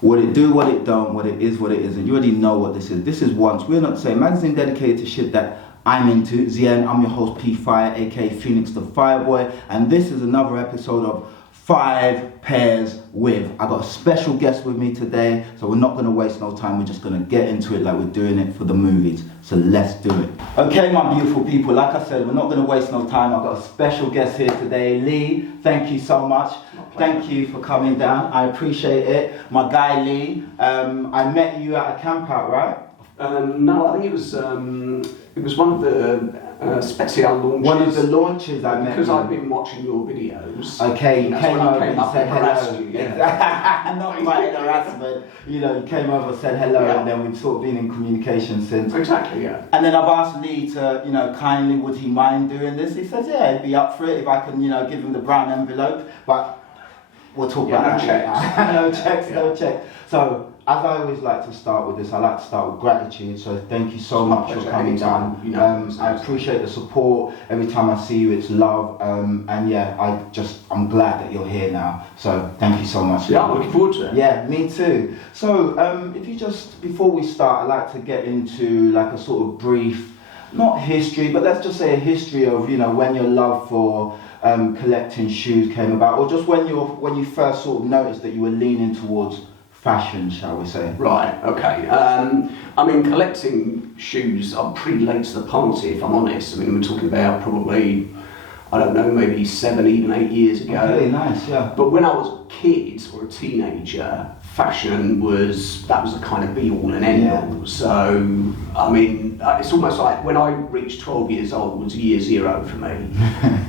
What it do, what it don't, what it is, what it isn't. You already know what this is. This is Once. We're Not Saying. Magazine dedicated to shit that I'm into. Zien, I'm your host P Fire, aka Phoenix the Fireboy, and this is another episode of 5 Pairs With. I got a special guest with me today, so we're not going to waste no time. We're just going to get into it like we're doing it for the movies. So let's do it. Okay, my beautiful people, like I said, we're not going to waste no time. I've got a special guest here today. Lee, thank you so much. Thank you for coming down. I appreciate it. My guy Lee, I met you at a camp out, right? No, I think it was one of the special launches. One of the launches I met. Because I've been watching your videos. Okay, you came over and said hello. You, yeah. Not quite an harassment. You know, you came over, said hello, and then we've sort of been in communication since. Exactly, yeah. And then I've asked Lee to, you know, kindly, would he mind doing this? He says, yeah, he'd be up for it if I can, you know, give him the brown envelope. But we'll talk about that. No checks, no checks. So, as I always like to start with this, I like to start with gratitude. So thank you so much for coming down. You know, I appreciate the support. Every time I see you, it's love. And yeah, I'm glad that you're here now. So thank you so much. Yeah, I'm looking forward to it. Yeah, me too. So if you just, before we start, I'd like to get into like a sort of brief, not history, but let's just say a history of, you know, when your love for collecting shoes came about, or just when you first sort of noticed that you were leaning towards fashion, shall we say? Right, okay. I mean, collecting shoes, I'm pretty late to the party, if I'm honest. I mean, we're talking about probably, I don't know, maybe 7, even 8 years ago. Okay, nice, yeah. But when I was a kid or a teenager, fashion was the kind of be all and end all. So, I mean, it's almost like when I reached 12 years old was year zero for me.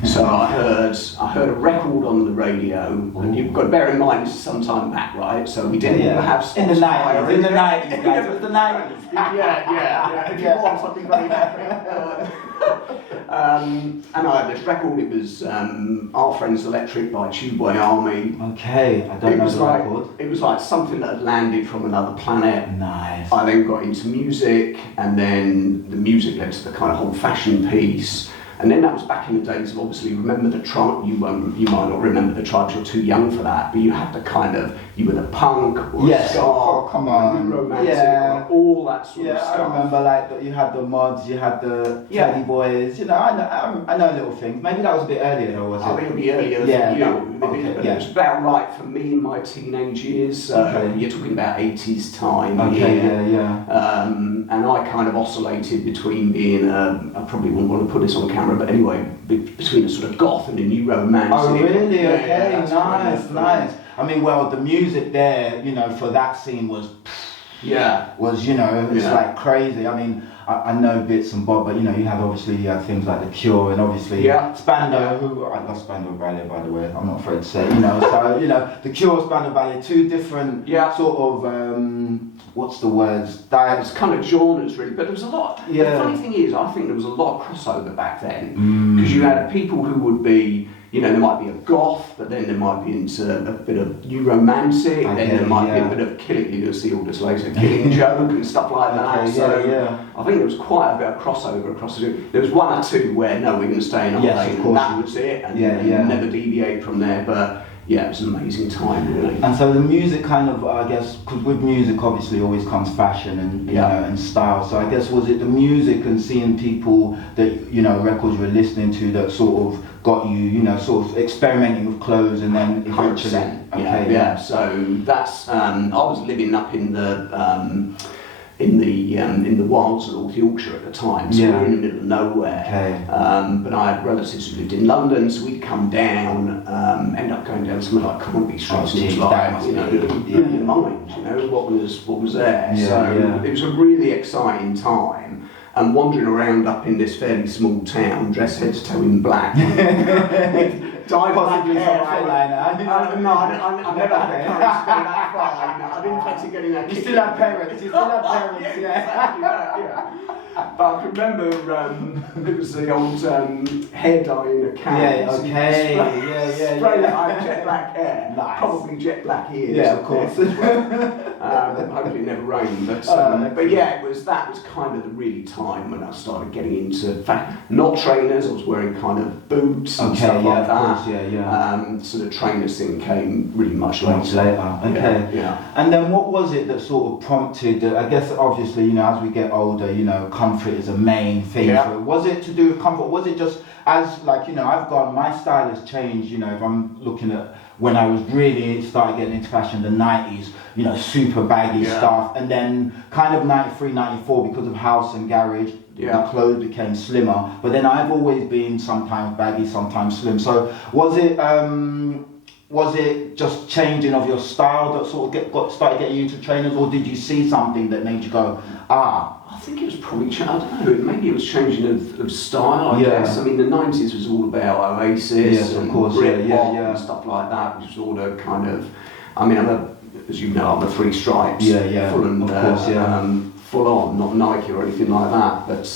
So I heard a record on the radio, and you've got to bear in mind this is some time back, right? So we didn't have in the 90s, guys. It was the 90s. yeah. If you want something very happy. And I had this record. It was Our Friends Electric by Tubeway Army. Okay, I don't know the record. It was like something that had landed from another planet. Nice. I then got into music, and then the music led to the kind of whole fashion piece. And then that was back in the days of, obviously, remember the tribe, you might not remember the tribes, you're too young for that, but you had the kind of, you were the punk or yes. ska, come on. romantic, all that sort of stuff. I remember like you had the mods, you had the Teddy Boys, you know, I know little things. Maybe that was a bit earlier though, was it? I think it'll be earlier than you. It was about right for me in my teenage years. You're talking about 80s time. And I kind of oscillated between being, I probably wouldn't want to put this on camera, but anyway, between a sort of goth and a new romantic. Oh really? Okay, nice. I mean, well, the music there, you know, for that scene was, you know, it's like crazy. I mean, I know bits and bobs, but you know, you had things like The Cure and obviously Spandau, who I love Spandau Ballet, by the way. I'm not afraid to say, you know. So you know, The Cure, Spandau Ballet, two different sort of what's the words? It's kind of genres really, but there was a lot. The funny thing is, I think there was a lot of crossover back then because you had people who would be, you know, there might be a goth, but then there might be into a bit of new romantic, then there might be a bit of killing. You're going to see all this later, Killing Joke and stuff like that. I think there was quite a bit of crossover across the two. There was one or two where no, we're going to stay in our lane, and that was it, and never deviate from there. But yeah, it was an amazing time, really. And so the music kind of, I guess, because with music obviously always comes fashion and you know, and style. So I guess was it the music and seeing people that, you know, records you were listening to that sort of got you, you know, sort of experimenting with clothes and then eventually. 100%. So that's I was living up in the wilds of North Yorkshire at the time, so we were in the middle of nowhere. But I had relatives who lived in London, so we'd come down, end up going down somewhere like Carnaby Street, and it was like, you know, your mind, you know, what was there. It was a really exciting time. And wandering around up in this fairly small town, dressed head to toe in black, with dyed black hair. No, I never had the courage to go that far. I didn't fancy getting that. You still have parents. Yeah. But I can remember it was the old hair dye in a can. Spray that. I had jet black hair, probably jet black ears. Yeah, of course. Hopefully it never rained. But yeah, that was kind of the really time when I started getting into, in fact, not trainers. I was wearing kind of boots and stuff like that. Course, so the trainers thing came really much later. Okay. Yeah. And then what was it that sort of prompted? I guess obviously, as we get older, comfort is a main thing. Yeah. So was it to do with comfort? Was it just as my style has changed. If I'm looking at when I was really started getting into fashion, the 90s, super baggy stuff, and then kind of 93, 94 because of house and garage, the clothes became slimmer. But then I've always been sometimes baggy, sometimes slim. So was it just changing of your style that sort of started getting you into trainers, or did you see something that made you go, I think it was probably, I don't know, maybe it was changing of style, I guess. I mean, the 90s was all about Oasis and Britpop and stuff like that, which was all the kind of, I mean, as you know, I'm a Three Stripes, full on, not Nike or anything like that, but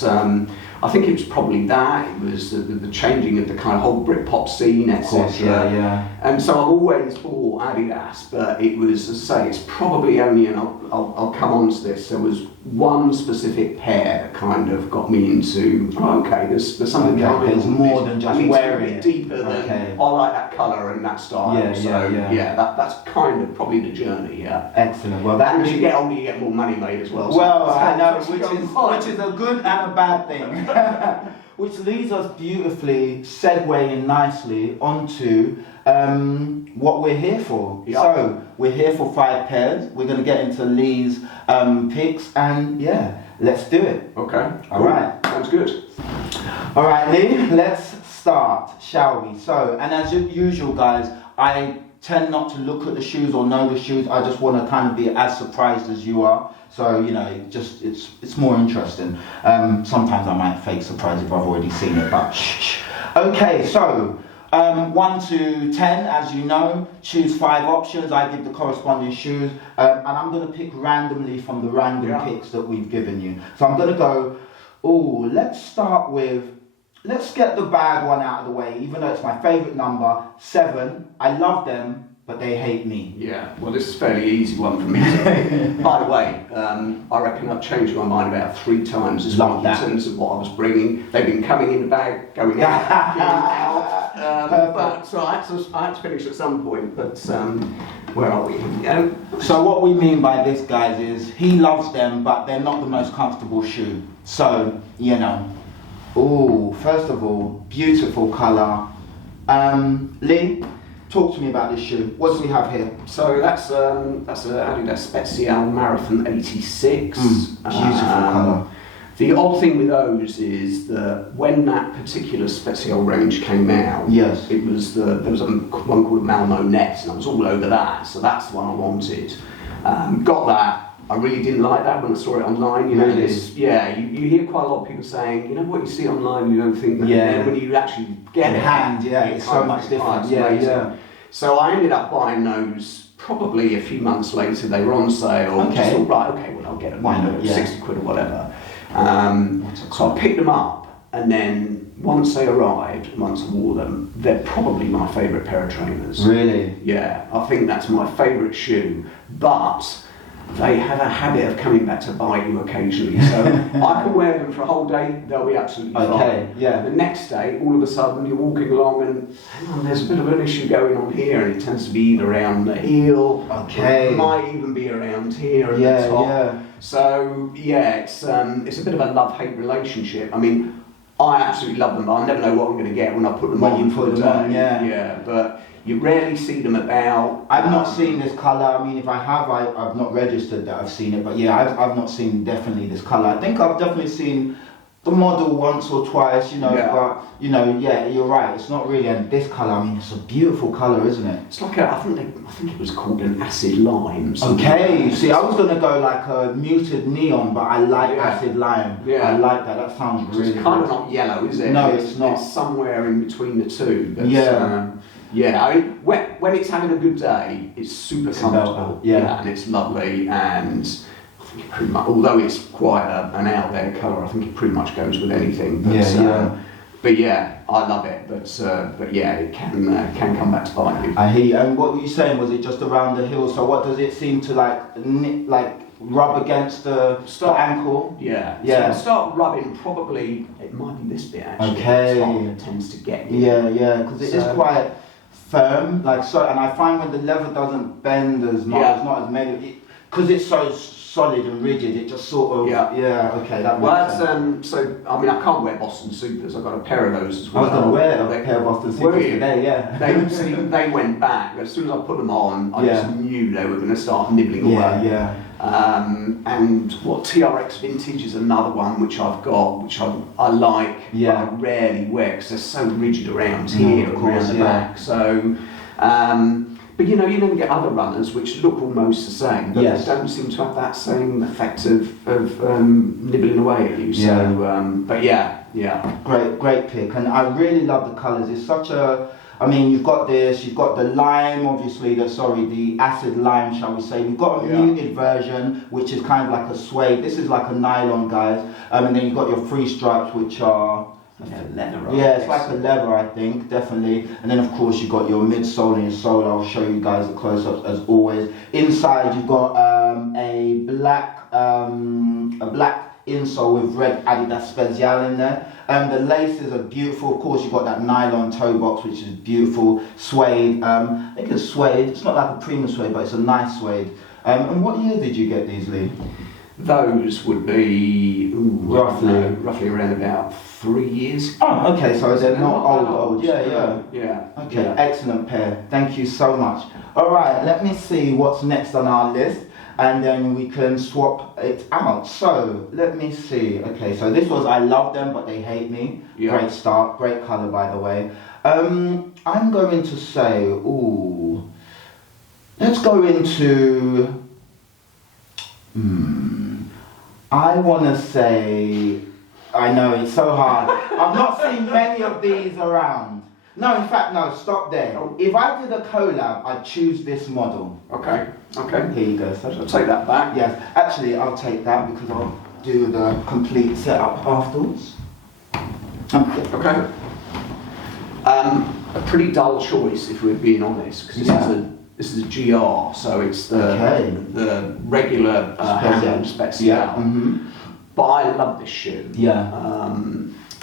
I think it was probably that. It was the changing of the kind of whole Britpop scene, etc. And so I've always bought Adidas, but it was, as I say, it's probably only, and I'll come on to this, there was one specific pair that kind of got me into, there's something going on. There's more than just wearing it. It's a bit deeper than, I like that colour and that style. That's kind of probably the journey, Excellent. Well, that as you get older, you get more money made as well. Well, I know, which is a good and a bad thing. Which leads us beautifully, segueing nicely onto what we're here for. Yep. So, we're here for 5 pairs. We're going to get into Lee's picks, and let's do it. Okay. All right. Sounds good. All right, Lee, let's start, shall we? So, and as usual, guys, I tend not to look at the shoes or know the shoes. I just want to kind of be as surprised as you are. So, it's more interesting. Sometimes I might fake surprise if I've already seen it, but shh. Okay, so 1 to 10, as you know, choose 5 options. I give the corresponding shoes, and I'm going to pick randomly from the random picks that we've given you. So I'm going to go, let's start with, let's get the bad one out of the way, even though it's my favourite number, 7. I love them, but they hate me. Yeah, well, this is a fairly easy one for me. By the way, I reckon I've changed my mind about 3 times as well in terms of what I was bringing. They've been coming in the bag, going out, going out. But so I had to finish at some point. But where are we? So what we mean by this, guys, is he loves them, but they're not the most comfortable shoe. So first of all, beautiful colour. Lee, talk to me about this shoe. What do we have here? So that's an Adidas Special Marathon 86. Beautiful colour. The odd thing with those is that when that particular Special range came out, it was there was one called Malmo Net, and I was all over that. So that's the one I wanted. Got that. I really didn't like that when I saw it online. Really? You hear quite a lot of people saying, what you see online, you don't think that. And then when you actually get it, hand, it's so much different. So I ended up buying those probably a few months later. They were on sale. Okay. Just thought, well, I'll get them. Why not? 60 quid or whatever. So I picked them up, and then once they arrived, once I wore them, they're probably my favourite pair of trainers. Really? Yeah, I think that's my favourite shoe, but they have a habit of coming back to bite you occasionally. So I can wear them for a whole day, they'll be absolutely fine. The next day, all of a sudden, you're walking along and hang on, there's a bit of an issue going on here, and it tends to be either around the heel, it might even be around here at the top. So it's a bit of a love-hate relationship. I mean, I absolutely love them, but I never know what I'm going to get when I put them on. But you rarely see them about. I've not seen this colour. I mean, if I have, I've not registered that I've seen it. But I've not seen definitely this colour. I think I've definitely seen the model once or twice, but you're right. It's not really this colour. I mean, it's a beautiful colour, isn't it? It's like I think it was called an acid lime. Okay, see, I was gonna go like a muted neon, but I like acid lime. I like that. That sounds really. It's kind of not yellow, is it? No, it's not. It's somewhere in between the two. But, I mean, when it's having a good day, it's super comfortable. And it's lovely, and I think it pretty much, although it's quite an out there colour, I think it pretty much goes with anything. But, But yeah, I love it. But yeah, it can come back to bite you. I hear you. And what were you saying? Was it just around the heel? So what does it seem to rub against the ankle? Yeah. Yeah. So start rubbing. Probably it might be this bit actually. Okay. Top that tends to get you. Yeah, because it is quite firm. And I find when the leather doesn't bend as much, it's not as made. Because it's so solid and rigid, it just sort of okay, that makes sense. So I mean, I can't wear Boston Supers. I've got a pair of those as well. I was going to wear a pair of Boston Supers today, they went back as soon as I put them on. I just knew they were going to start nibbling away. And what TRX Vintage is another one which I've got, which I like, but I rarely wear because they're so rigid around here, around the back. So. But you then get other runners which look almost the same, but they don't seem to have that same effect of nibbling away at you. So, but great pick, and I really love the colours. It's such a, I mean, you've got the lime, obviously. The acid lime, shall we say? We've got a muted version, which is kind of like a suede. This is like a nylon, guys, and then you've got your free stripes, which are. Leather. It's like a leather, I think, definitely. And then of course you've got your midsole and your sole. I'll show you guys the close-ups as always. Inside you've got a black insole with red Adidas Special in there. The laces are beautiful. Of course you've got that nylon toe box, which is beautiful. Suede. I think it's suede. It's not like a premium suede, but it's a nice suede. And what year did you get these, Lee? Those would be roughly around about 3 years. Oh, okay, so they're not old. Yeah. Okay, yeah. Excellent pair. Thank you so much. All right, let me see what's next on our list, and then we can swap it out. So, let me see. Okay, so this was I love them, but they hate me. Yeah. Great start, great colour, by the way. I'm going to say, let's go into... I want to say, I know it's so hard. I've not seen many of these around. No, in fact, no, stop there. If I did a collab, I'd choose this model. Okay. Here you go, sir. I'll take that back. Yes, actually, I'll take that because I'll do the complete setup afterwards. Okay. A pretty dull choice, if we're being honest, because this is a GR, so it's the regular handle Special. Yeah. Mm-hmm. But I love this shoe. Yeah.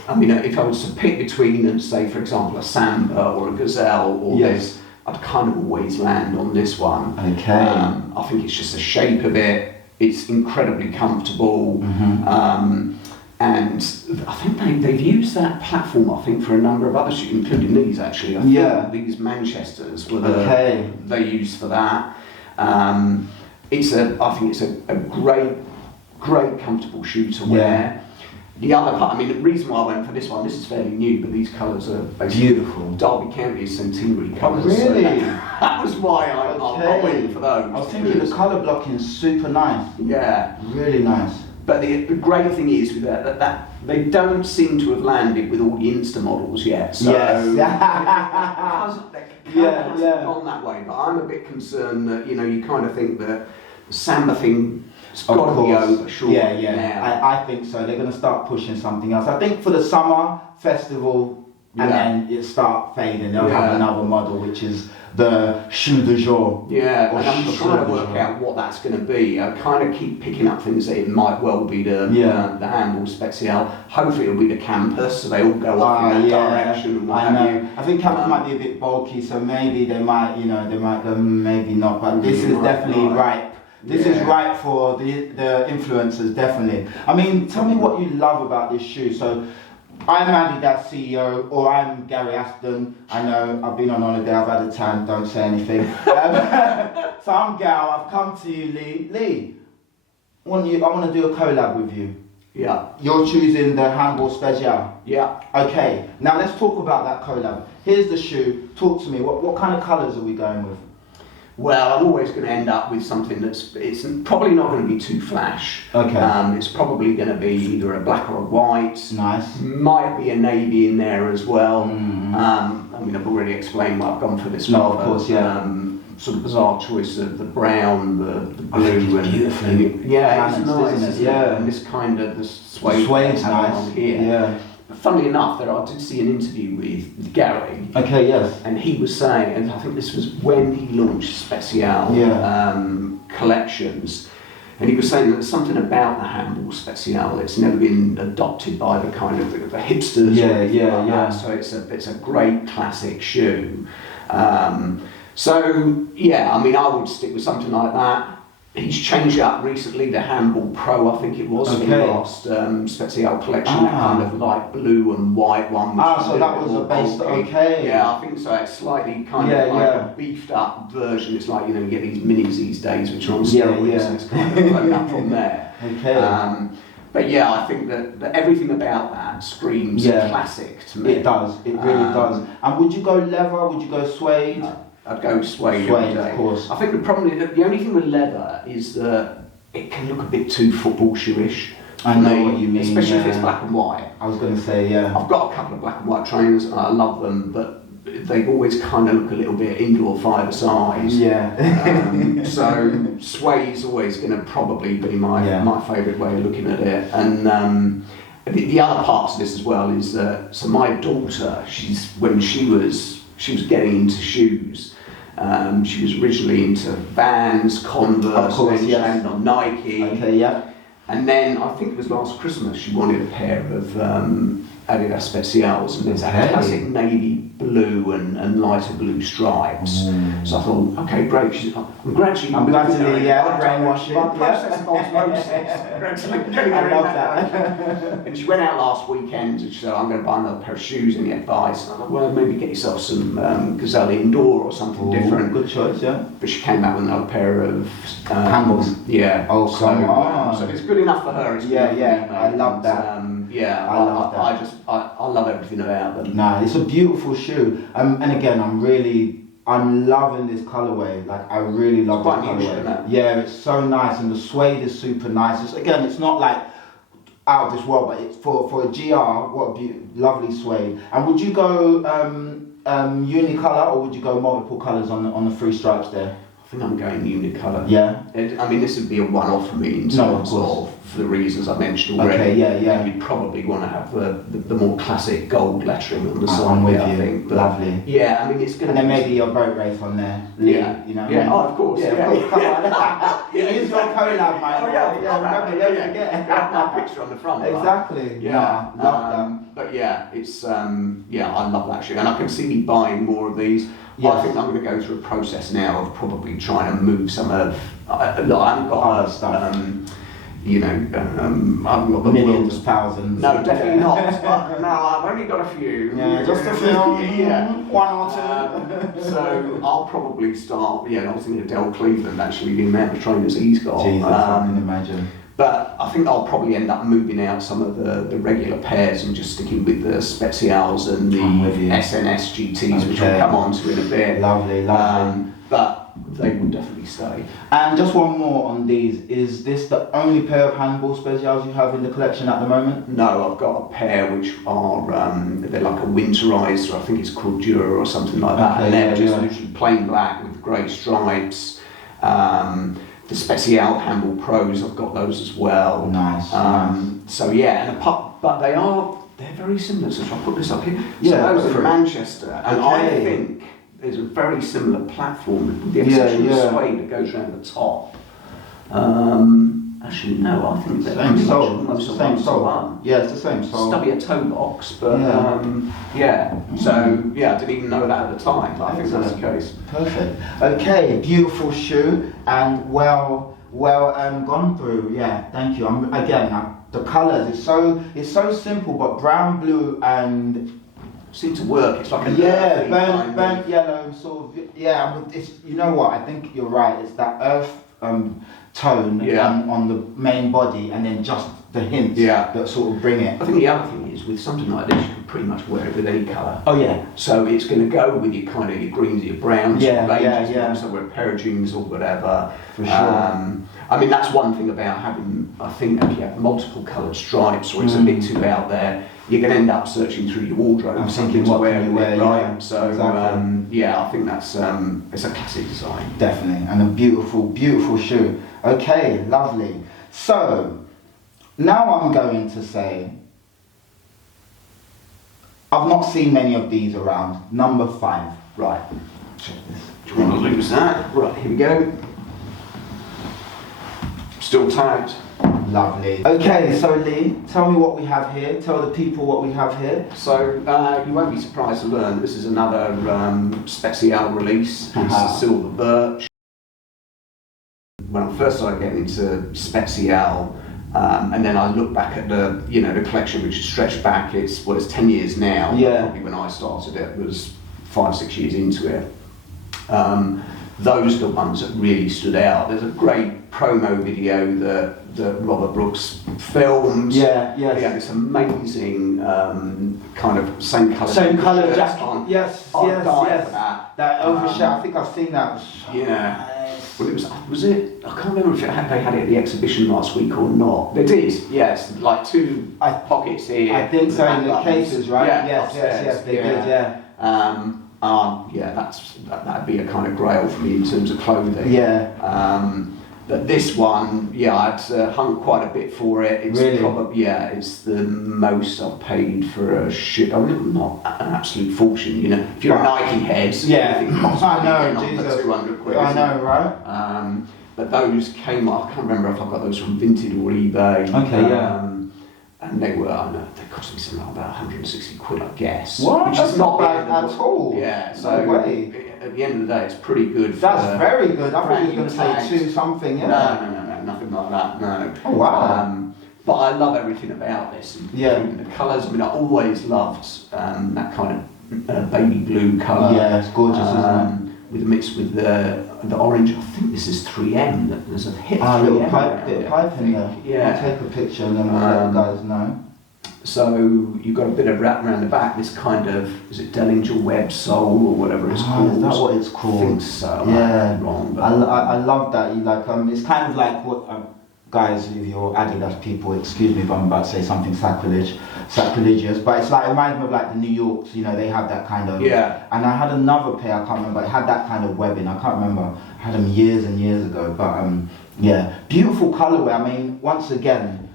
I mean, if I was to pick between, say, for example, a Samba or a Gazelle or this, I'd kind of always land on this one. Okay. I think it's just the shape of it. It's incredibly comfortable. Mm-hmm. And I think they've used that platform, I think, for a number of other shoes, including these actually. I think these Manchesters were they used for that. I think it's a great comfortable shoe to wear. The other part, I mean, the reason why I went for this one, this is fairly new, but these colours are basically beautiful. Derby County centenary colours. Oh, really? So that was why I went for those. I was thinking the colour blocking is super nice. Yeah. Really nice. But the great thing is with that they don't seem to have landed with all the Insta models yet. So it hasn't gone that way. But I'm a bit concerned that you kind of think that the Samba thing has got to be over. Sure. Yeah. I think so. They're going to start pushing something else. I think for the summer festival, and then it start fading. They'll have another model, which is the shoe de jour. Yeah, and I'm trying to work out what that's going to be. I kind of keep picking up things that it might well be the handle Special. Hopefully it'll be the campus, so they all go off in that direction. And I know. I think campus might be a bit bulky, so maybe they might go, maybe not. But this is definitely ripe. This is right for the influencers, definitely. I mean, tell me what you love about this shoe. So, I'm Adidas CEO, or I'm Gary Aston. I know, I've been on holiday, I've had a tan, don't say anything. So I'm Gal, I've come to you, Lee. Lee, I want to do a collab with you. Yeah. You're choosing the handball Special. Yeah. Okay, now let's talk about that collab. Here's the shoe, talk to me, what kind of colours are we going with? Well, I'm always going to end up with something it's probably not going to be too flash. Okay. It's probably going to be either a black or a white. Nice. Might be a navy in there as well. Mm-hmm. I mean, I've already explained why I've gone for this. No, of course, sort of bizarre choice of the brown, the blue, and beautifully. Yeah, it's nice, isn't it? Yeah. And this kind of the suede nice. on here. Yeah. funnily enough, I did see an interview with Gary. Okay, yes. And he was saying, and I think this was when he launched Special collections, and he was saying that there's something about the handball Special that's never been adopted by the kind of the hipsters. So it's a great classic shoe. So yeah, I mean, I would stick with something like that. He's changed up recently, the Handball Pro, I think it was, in the last Special collection, that kind of light blue and white one. So that was a base, okay. Yeah, I think so. It's slightly kind of like a beefed up version. It's like, you get these minis these days, which are on steroids, so it's kind of blown up from there. Okay. But yeah, I think that everything about that screams classic to me. It does, it really does. And would you go leather, would you go suede? I'd go suede every day. Of course. I think the only thing with leather is that it can look a bit too football shoeish. I know what you mean. Especially if it's black and white. I was going to say, I've got a couple of black and white trainers and I love them, but they always kind of look a little bit indoor five-a-side. So suede's always going to probably be my favourite way of looking at it. And the other parts of this as well is that, so my daughter, when she was getting into shoes, she was originally into Vans, Converse, and on Nike. Okay, And then I think it was last Christmas she wanted a pair of Adidas Specials, and there's that classic navy blue and lighter blue stripes. So I thought, okay, great. I'm gradually brainwashing. Process of osmosis. I love that. And she went out last weekend and she said, I'm going to buy another pair of shoes. Any advice? And I thought, well, maybe get yourself some Gazelle Indoor or something different. Good choice, But she came back with another pair of handballs. Yeah. Oh, come on. So if it's good enough for her, it's good enough for me, I love that. I love that. I love everything about them. Nah, it's a beautiful shoe. And again, I'm loving this colorway. Like, I really love this colorway. Yeah, it's so nice, and the suede is super nice. It's not like out of this world, but it's for a GR. What a lovely suede. And would you go unicolor, or would you go multiple colors on the 3 stripes there? I think I'm going unicolor. Yeah. I mean, this would be a one-off for me in terms of for the reasons I mentioned already. Okay, yeah. You'd probably want to have the more classic gold lettering on the side. I'm with you. I think. But lovely. Yeah, I mean, it's going to. And then maybe your boat race on there. Yeah. You know. Yeah. Oh, of course. Yeah. Of course. Come on. It is your collab, mate. Oh yeah. Remember, don't forget. My picture on the front. Exactly. Right? Yeah. Love them. But yeah, it's I love that shoe, and I can see me buying more of these. Yes. I think I'm going to go through a process now of probably trying to move some of. I haven't got stuff. I haven't got the millions, thousands. No, definitely not. But no, I've only got a few. Yeah, just a few. One or two. So I'll probably start. I was thinking of Del Cleveland actually, the amount of trainers he's got. Jesus, I can imagine. But I think I'll probably end up moving out some of the regular pairs and just sticking with the Specials and the SNS GTs, which we'll come on to in a bit. Lovely. But they will definitely stay. And just one more on these. Is this the only pair of handball Specials you have in the collection at the moment? No, I've got a pair which are, they're like a winterizer, I think it's called Dura or something like that. And they're just literally plain black with grey stripes. The Special Handball Pros, I've got those as well. Nice. So yeah, but they're very similar. So if I put this up here, yeah, so those are Manchester, and I think there's a very similar platform with the exception of the suede that goes around the top. Actually, no, I think they're same sole. Almost Same sole. One. Yeah, it's the same sole. Stubbier toe box, but So I didn't even know that at the time. But I think that's the case. Perfect. Okay, beautiful shoe and well gone through. Yeah, thank you. The colours it's so simple, but brown, blue, and seem to work. It's like a burnt yellow sort of. Yeah, it's, you know what? I think you're right. It's that earth tone on the main body, and then just the hints that sort of bring it. I think the other thing is with something like this, you can pretty much wear it with any colour. Oh yeah. So it's going to go with your kind of your greens, your browns, your beiges. So wear a pair of jeans or whatever. For sure. I mean, that's one thing about having. I think if you have multiple coloured stripes, or it's a bit too out there, you're going to end up searching through your wardrobe. I'm thinking what can you wear, right? yeah. So exactly. I think that's it's a classic design. Definitely, and a beautiful shoe. Okay, lovely. So now I'm going to say I've not seen many of these around. Number 5. Right. Check this. Do you want to lose that? Right, here we go. Still tagged. Lovely. Okay, so Lee, tell me what we have here. Tell the people what we have here. So you won't be surprised to learn this is another Special release. It's a silver birch. When I first started getting into Special, and then I look back at the the collection, which is stretched back. It's 10 years now. Yeah. Probably when I started it was 5-6 years into it. Those are the ones that really stood out. There's a great promo video that Robert Brooks filmed. Yeah, yes. He had this amazing kind of same colour. Same colour shirt jacket. on. Yes, I'd yes, die yes. for that. That overshadow. I think I've seen that. Yeah. Well, was it? I can't remember if they had it at the exhibition last week or not. They did. Yes, like 2 pockets here. I think so in the buttons. cases, right? Yeah, Yes, upstairs, they did. Yeah. That'd be a kind of grail for me in terms of clothing. Yeah. But this one, I'd hung quite a bit for it. It's really? Probably, it's the most I've paid for a shoe. I mean, not an absolute fortune, If you're a Nike head, yeah, I know, Jesus. 200 quid. I know, right? But those came up. I can't remember if I got those from Vinted or eBay. Okay, yeah. And they were, they cost me something like about 160 quid, I guess. What? Which That's is not bad bad at all. Yeah, so No way. At the end of the day, it's pretty good. That's very good. I thought you were going to tags. say 2 something, yeah. No, nothing like that, no. Oh, wow. But I love everything about this. Including the colours. I mean, I always loved that kind of baby blue colour. Yeah, it's gorgeous, isn't it? With mixed with the orange. I think this is 3M. There's a hit. A 3M little around pipe, bit it, of pipe in there. Yeah. I'll take a picture and then we'll let the guys know. So you've got a bit of wrap around the back. This kind of, is it Dellinger Web sole or whatever it's called? Is that what it's called? I think so. Yeah. Wrong, but I love that. You like it's kind of like what guys, if you're Adidas people, excuse me, but I'm about to say something sacrilegious. But it's like it reminds me of like the New Yorks. They have that kind of. Yeah. And I had another pair. I can't remember. It had that kind of webbing. I can't remember. I had them years and years ago. But yeah, beautiful colorway. I mean, once again,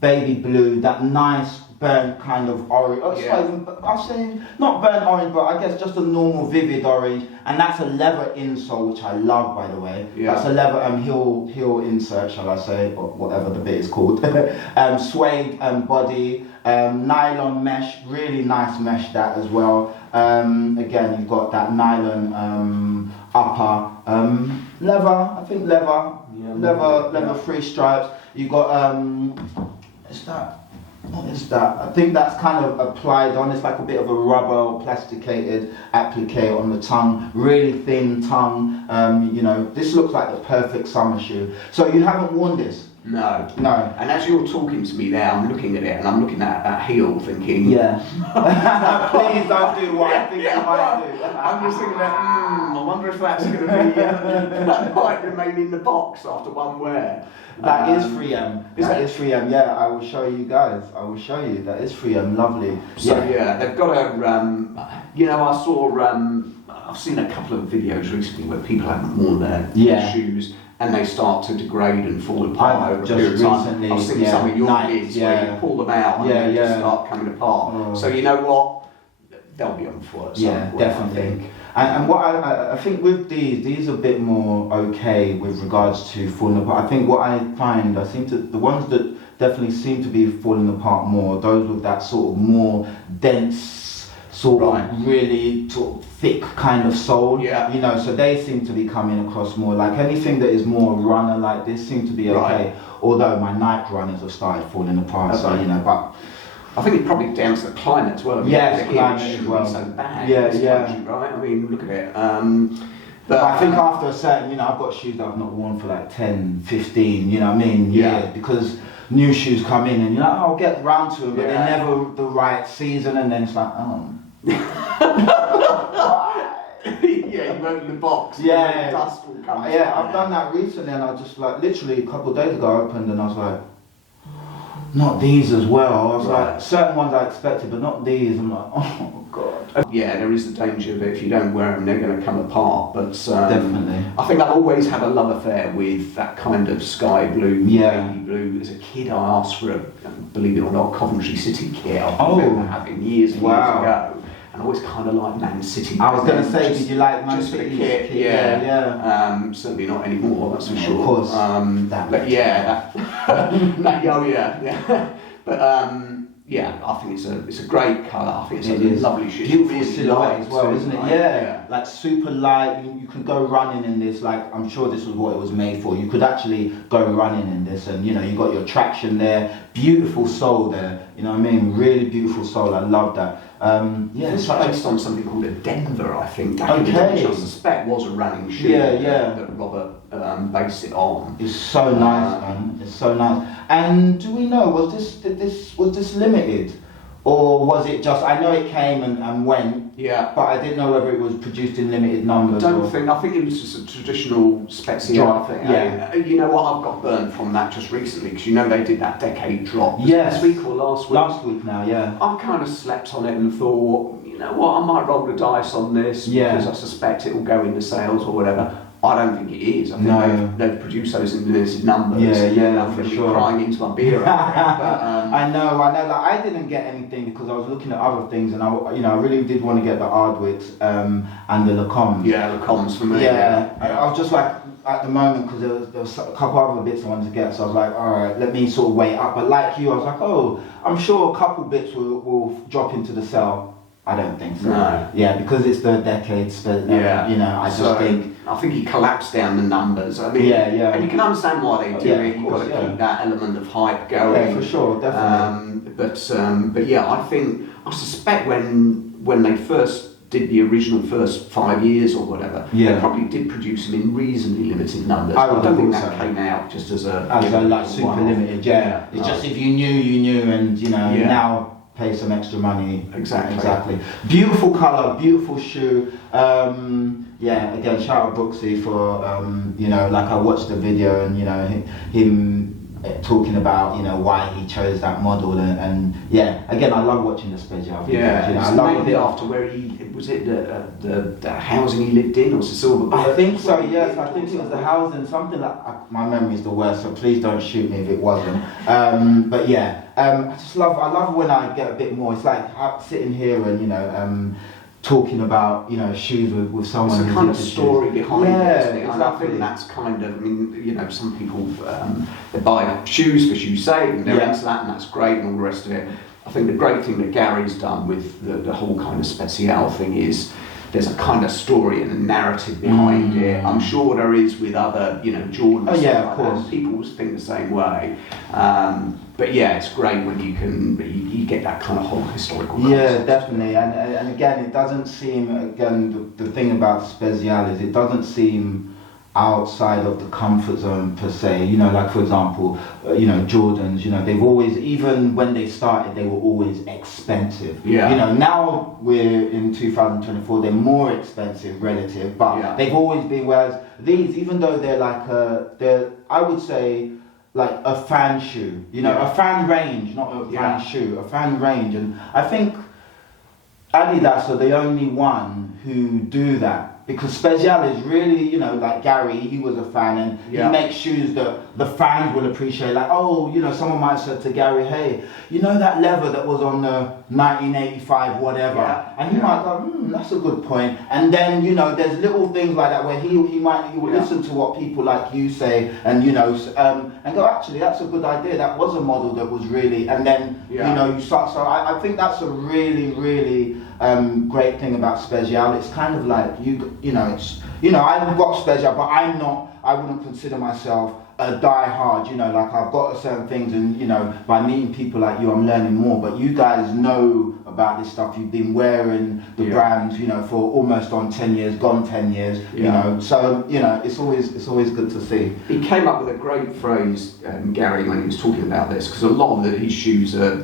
baby blue. That nice burnt kind of orange. I'm saying not burnt orange, but I guess just a normal vivid orange. And that's a leather insole, which I love, by the way. Yeah. That's a leather heel insert, shall I say, or whatever the bit is called. Suede body, nylon mesh, really nice mesh that as well. Again, you've got that nylon upper, leather. I think leather. Yeah, leather 3 stripes. You've got what is that? I think that's kind of applied on. It's like a bit of a rubber or plasticated applique on the tongue. Really thin tongue. This looks like the perfect summer shoe. So you haven't worn this? No. No. And as you're talking to me there, I'm looking at it and I'm looking at that heel thinking... Yeah. Please don't do what I think you might do. I'm just thinking I wonder if that's going to be... that might remain in the box after one wear. That is 3M. That is 3M, yeah. I will show you guys. I will show you. That is 3M. Lovely. So yeah, they've got a... I saw... I've seen a couple of videos recently where people haven't worn their shoes and they start to degrade and fall apart over a period of time. I've seen some of your kids where you pull them out and they just start coming apart. Oh. So you know what? They'll be on foot at some point, definitely. I think. And what I think with these are a bit more okay with regards to falling apart. I think what I find, the ones that definitely seem to be falling apart more, those with that sort of more dense, sort of really sort of thick kind of sole. Yeah. So they seem to be coming across more. Like anything that is more runner like this seems to be okay. Right. Although my Nike runners have started falling apart. Okay. So but. I think it's probably down to the climate as well. Yes, climate as well. So bad in this country, right? I mean, look at it. But I think after a certain, I've got shoes that I've not worn for like 10, 15, Yeah. Because new shoes come in and I'll get round to them, but they're never the right season, and then it's like, you open the box. Yeah. The dust will come. Yeah, I've done that recently, and I just literally a couple of days ago I opened and I was like, not these as well. I was like, certain ones I expected, but not these. I'm like, oh God. Yeah, there is the danger that if you don't wear them, they're going to come apart. But definitely, I think I've always had a love affair with that kind of sky blue, navy blue. As a kid, I asked for a, believe it or not, Coventry City kit. I remember having years and years ago. And I always kind of liked Man City. I was going to say, did you like Man City? City? Kit, yeah. Certainly not anymore, that's for sure. Of course. But yeah, yeah. But yeah, I think it's a great colour. I think it's a lovely shoe. Beautiful really silhouette as well, isn't it? Light, yeah, like super light. You can go running in this. Like, I'm sure this was what it was made for. You could actually go running in this, and you know, you got your traction there. Beautiful sole there. You know what I mean? Really beautiful sole. I love that. Yeah, it's based on something called a Denver, I think. Back in the day, which I suspect was a running shoe. That Robert based it on. It's so nice, man. It's so nice. And do we know, was this limited, or was it just? I know it came and went. Yeah. But I didn't know whether it was produced in limited numbers. I think it was just a traditional special thing. Yeah. You know what? I've got burnt from that just recently because you know they did that decade drop. Yes. This week or last week? Last week now, yeah. I kind of slept on it and thought, you know what? I might roll the dice on this because I suspect it will go into sales or whatever. I don't think it is. I think they've produced those in limited numbers. Yeah, I'm for really sure. crying into my beer. I know. Like, I didn't get anything because I was looking at other things, and I really did want to get the Ardwicks and the Lacombs. Yeah, Lacombs for me. Yeah, I was just like, at the moment, because there was a couple other bits I wanted to get, so I was like, all right, let me sort of wait up. But like you, I was like, oh, I'm sure a couple bits will drop into the sale. I don't think so. No. Yeah, because it's the decades. You know, I just think. I think he collapsed down the numbers. I mean, and you can understand why they do it. You've got to keep that element of hype going. Yeah, for sure, definitely. But yeah, I suspect when they first did the original first 5 years or whatever, they probably did produce them in reasonably limited numbers. I don't think that came out just as a like super limited. Yeah, it's just if you knew, and you know now. Pay some extra money. Exactly. Beautiful colour, beautiful shoe. Again, shout out Brooksy for you know, like I watched the video and you know him talking about, you know, why he chose that model and again, I love watching the special. Yeah, you know, I love it after where was it the housing he lived in, or was it Silver? I think so. Yes, I think it was the housing. Something like my memory is the worst, so please don't shoot me if it wasn't. But yeah, I love when I get a bit more. It's like sitting here and you know. Talking about, you know, shoes with someone. There's a kind of story behind it, isn't it? Exactly. And I think that's kind of, I mean, you know, some people they buy shoes for shoe's sake and they're into that and that's great and all the rest of it. I think the great thing that Gary's done with the whole kind of special thing is there's a kind of story and a narrative behind it. I'm sure there is with other, you know, Jordans. Oh yeah, of course. People think the same way. But yeah, it's great when you get that kind of whole historical concept. Yeah, definitely. And again, it doesn't seem, the thing about Special is it doesn't seem outside of the comfort zone per se. You know, like for example, you know, Jordans, you know, they've always, even when they started, they were always expensive. Yeah. You know, now we're in 2024, they're more expensive relative, but they've always been, whereas these, even though they're like, I would say, like a fan shoe, you know, a fan range, not a fan shoe, a fan range. And I think Adidas are the only one who do that. Because Special is really, you know, like Gary, he was a fan and he makes shoes that the fans will appreciate. Like, oh, you know, someone might have said to Gary, hey, you know that leather that was on the 1985 whatever? And he might go, that's a good point. And then, you know, there's little things like that where he will listen to what people like you say and, you know, and go, actually, that's a good idea. That was a model that was really, and then, you know, you start. So I think that's a really, really great thing about Special. It's kind of like you know, it's, you know, I've got Special, but I wouldn't consider myself a die-hard, you know, like I've got certain things and, you know, by meeting people like you, I'm learning more, but you guys know about this stuff. You've been wearing the brands, you know, for almost on 10 years, gone 10 years, you know, so, you know, it's always good to see. He came up with a great phrase, Gary, when he was talking about this, because a lot of his shoes they're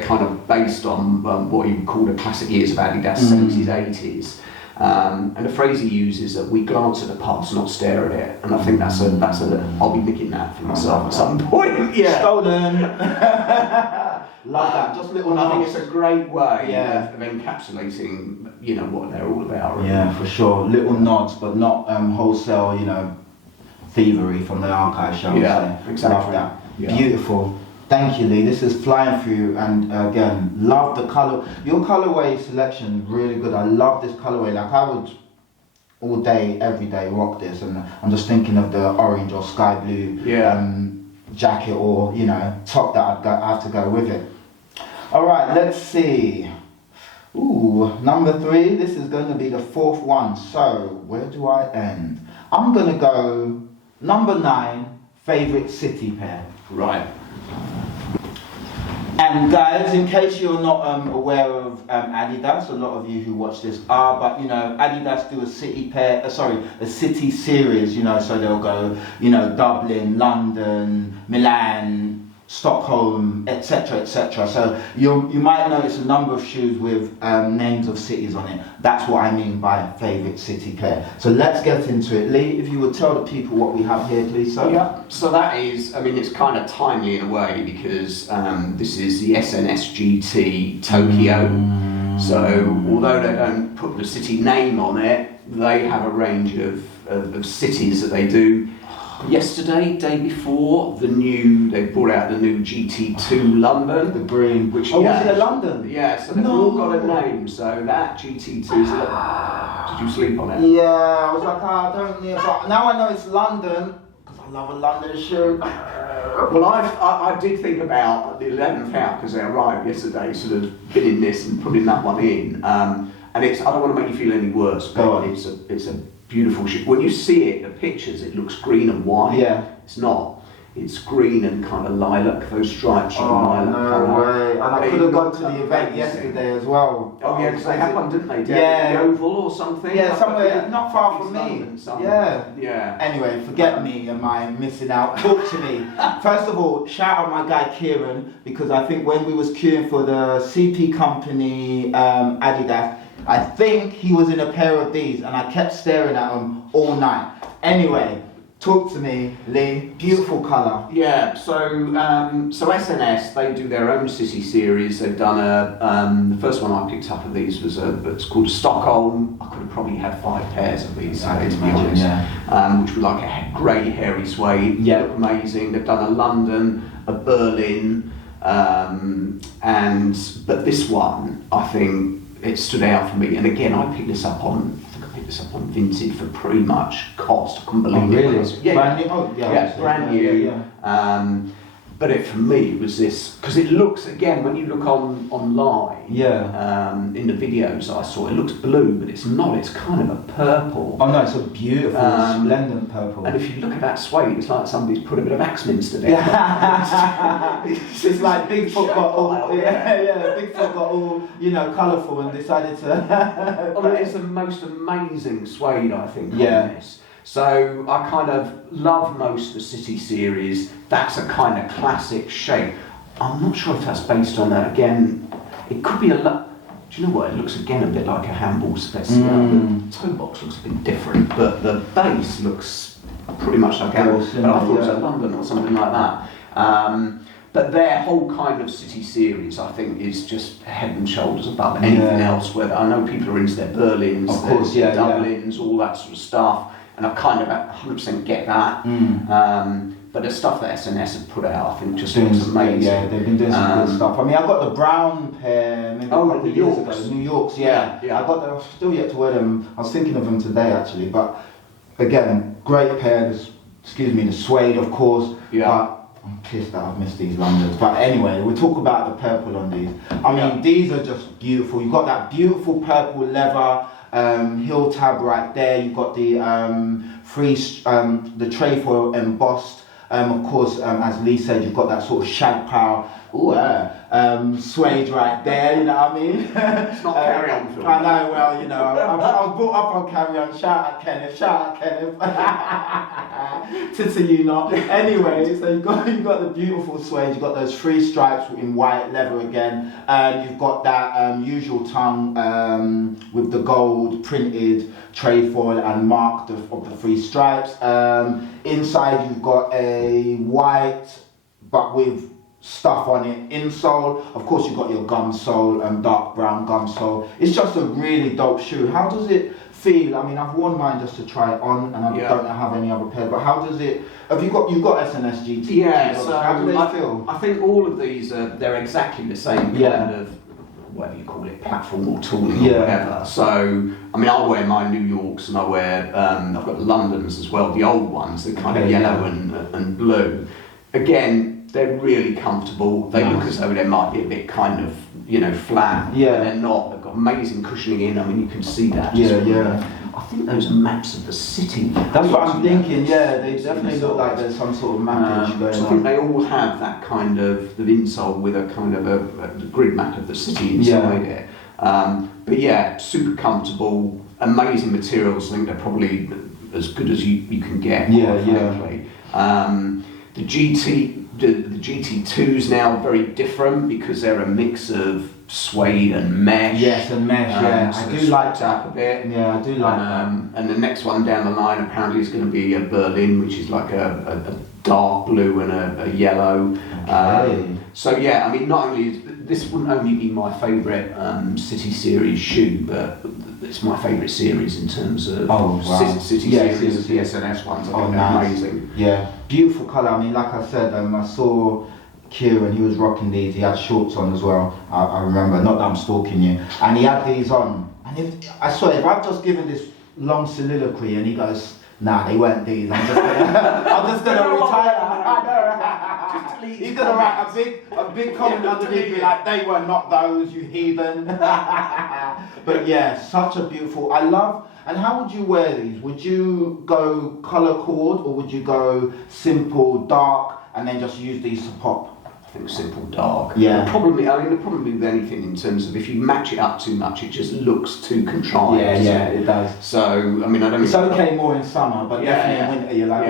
kind of based on what he would call the classic years of Adidas, 70s, 80s. And the phrase he uses that we glance at the past, not stare at it. And I think that's a I'll be nicking that for myself at some point. Yeah. Stolen. Love that. Just little I think nods. it's a great way of encapsulating, you know, what they're all about. Really. Yeah, for sure. Little nods, but not wholesale, you know, thievery from the archive, shall we say. Exactly. Love that. Yeah. Beautiful. Thank you, Lee. This is flying through, and again, love the color. Your colorway selection is really good. I love this colorway. Like I would all day, every day rock this, and I'm just thinking of the orange or sky blue jacket or, you know, top that I have to go with it. All right, let's see. Ooh, number 3. This is going to be the 4th one. So where do I end? I'm going to go number 9, favorite city pair. Right. And guys, in case you're not aware of Adidas, a lot of you who watch this are, but you know, Adidas do a city series, you know, so they'll go, you know, Dublin, London, Milan, Stockholm, etc., etc. So you might notice a number of shoes with names of cities on it. That's what I mean by favourite city pair. So let's get into it. Lee, if you would tell the people what we have here, please. So. Yeah, so that is, I mean, it's kind of timely in a way because this is the SNS GT Tokyo. So although they don't put the city name on it, they have a range of cities that they do. Yesterday, day before, they brought out the new GT2 London. The green. Which, was it a London? Yeah, so they've all got a name. So that GT2 is did you sleep on it? Yeah, I was like, I don't need, but now I know it's London, because I love a London shoe. Well, I did think about the 11th out, because they arrived yesterday, sort of bidding this and putting that one in. And I don't want to make you feel any worse, but it's a beautiful shoe. When you see it, the pictures, it looks green and white. Yeah. It's not. It's green and kind of lilac, those stripes of lilac. No way. And I could have gone to the event yesterday as well. Oh yeah, because they had one, didn't they? Yeah. The Oval or something? Yeah, somewhere not far from me. London, Yeah. Anyway, forget me and my missing out. Talk to me. First of all, shout out my guy Kieran, because I think when we was queuing for the CP company Adidas, I think he was in a pair of these and I kept staring at them all night. Anyway, talk to me, Lee. Beautiful colour. Yeah, so SNS, they do their own city series. They've done the first one I picked up of these was it's called Stockholm. I could have probably had 5 pairs of these, to be honest. Yeah. Which were like a grey, hairy suede. Yeah. Look amazing. They've done a London, a Berlin, but this one, I think, it stood out for me, and again, I picked this up on Vinted for pretty much cost. I couldn't believe it. Really? Yeah, brand new? Oh, yeah, brand new. Yeah. But for me, it was this, because it looks, again, when you look online, in the videos I saw, it looks blue, but it's not, it's kind of a purple. Oh no, it's a beautiful, splendid purple. And if you look at that suede, it's like somebody's put a bit of Axminster there. It's like Bigfoot got all, Bigfoot got all, you know, colourful and decided to... Well, it's the most amazing suede, I think, on this. So I kind of love most of the city series. That's a kind of classic shape. I'm not sure if that's based on that. Again, it could be a lot. Do you know what? It looks again a bit like a handball specimen. The toe box looks a bit different, but the base looks pretty much like handball. But I thought it was a London or something like that. But their whole kind of city series, I think, is just head and shoulders above anything else. Whether I know people are into their Berlins, of course, their Dublins, all that sort of stuff. And I kind of 100% get that. But the stuff that SNS have put out, I think, just looks amazing. Yeah, they've been doing some good stuff. I mean, I got the brown pair maybe a couple of years ago. New York's, yeah. I got them. I've still yet to wear them. I was thinking of them today, actually. But again, great pair. The suede, of course. Yeah. But I'm pissed that I've missed these Londons. But anyway, we'll talk about the purple on these. I mean, these are just beautiful. You've got that beautiful purple leather. Heel tab right there. You've got the the trefoil embossed. Of course, as Lee said, you've got that sort of shag power. Suede right there. You know what I mean? It's not Carry On film. I know. Well, you know, I was brought up on Carry On. Shout out Kenneth. To you not. Anyway, so you've got the beautiful suede, you've got those 3 stripes in white leather again, and you've got that usual tongue with the gold printed trefoil and mark of the 3 stripes. Inside you've got a white but with stuff on it insole. Of course you've got your gum sole and dark brown gum sole. It's just a really dope shoe. How does it feel? I mean, I've worn mine just to try it on, and I don't have any other pairs. But how does it? You've got SNS GT? Yeah. So how do they feel? I think all of these they're exactly the same kind of, whatever you call it, platform or tooling or whatever. So I mean, I wear my New Yorks and I wear I've got the Londons as well, the old ones, the kind of yellow and blue. Again, they're really comfortable. They look as though they might be a bit kind of, flat. Yeah. But they're not. They've got amazing cushioning in. I mean, you can see that. I think those are maps of the city. That's what I'm thinking. Yeah, they definitely look like there's some sort of mappage going on. I think they all have that kind of the insole with a kind of a grid map of the city inside it. But yeah, super comfortable, amazing materials. I think they're probably as good as you can get. Frankly. The GT2s now are very different because they're a mix of suede and mesh. Yes, and mesh, so I do like that a bit. Yeah, I do like that. And the next one down the line apparently is going to be a Berlin, which is like a dark blue and a yellow. Okay. So yeah, I mean, not only this wouldn't only be my favourite City Series shoe, but it's my favourite series in terms of City Series, the SNS ones. I think they're amazing. Yeah, beautiful colour. I mean, like I said, I saw Kieran, he was rocking these. He had shorts on as well. I remember, not that I'm stalking you. And he had these on. And I swear, if I've just given this long soliloquy and he goes, nah, they weren't these. I'm just gonna retire. He's gonna write a big comment underneath me like, they were not those, you heathen. But yeah, such a beautiful. I love. And how would you wear these? Would you go colour cord or would you go simple dark and then just use these to pop? I think simple dark. Yeah. The problem with anything in terms of if you match it up too much, it just looks too contrived. Yeah, it does. So I mean, I don't. It's okay more in summer, but definitely in winter you're like.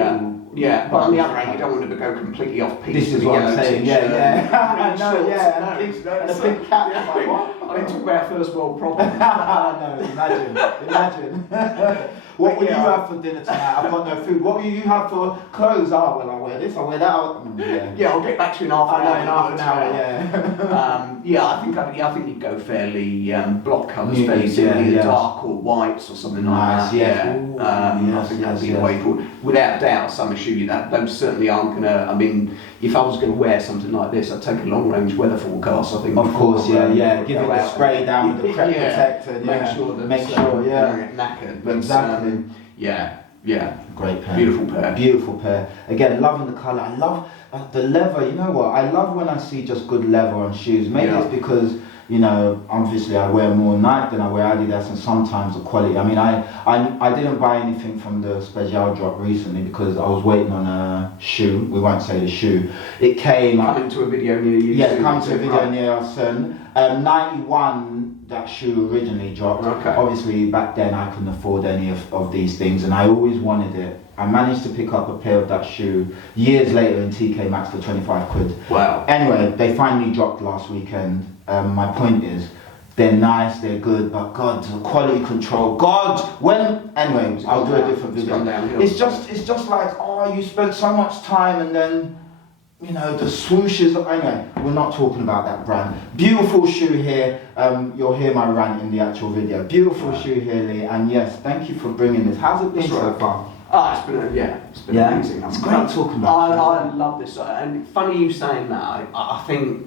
Yeah, but on the other hand, you don't want to go completely off piece. This is what I'm saying. Yeah. No, yeah. And a big cap. I didn't talk about first world problems. No, imagine. What will you have for dinner tonight? I've got no food. What will you have for clothes? Oh, well, I'll wear this, I'll wear that. Yeah, I'll get back to you in half an hour. In half an hour, I think you'd go fairly block colours, fairly simply dark or whites or something like that. I think that'd be a way forward. Without doubt, summer shoe, those certainly aren't going to, I mean, if I was going to wear something like this, I'd take a long range weather forecast, I think. Of course, give it a spray down with the prep protector. Make sure get knackered. But, exactly. Great pair. Beautiful pair. Again, loving the colour. I love the leather. You know what? I love when I see just good leather on shoes. Maybe it's because, obviously I wear more Nike than I wear Adidas, and sometimes the quality. I mean, I didn't buy anything from the Special drop recently because I was waiting on a shoe. We won't say the shoe. It came. Coming to a video near you. Yeah, coming to a video near us soon. 91. That shoe originally dropped. Okay. Obviously back then I couldn't afford any of these things, and I always wanted it. I managed to pick up a pair of that shoe years later in TK Maxx for 25 quid. Wow. Anyway, they finally dropped last weekend. My point is, they're nice, they're good, but God, the quality control. Anyway, I'll do a different video. It's just like, you spent so much time and then, the swooshes. Anyway, we're not talking about that brand. Beautiful shoe here. You'll hear my rant in the actual video. Beautiful shoe here, Lee. And yes, thank you for bringing this. How's it been so far? It's been amazing. It's great talking about it. I love this. And funny you saying that. I think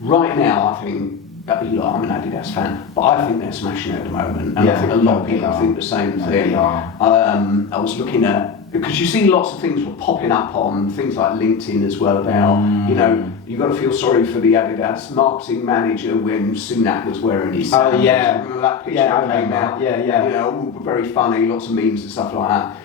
right now, I'm an Adidas fan, but I think they're smashing it at the moment. And I think a lot of people think the same thing. I was looking at, because you see lots of things were popping up on things like LinkedIn as well about, you've got to feel sorry for the Adidas marketing manager when Sunak was wearing his sandals. Remember that picture that came out? All very funny, lots of memes and stuff like that.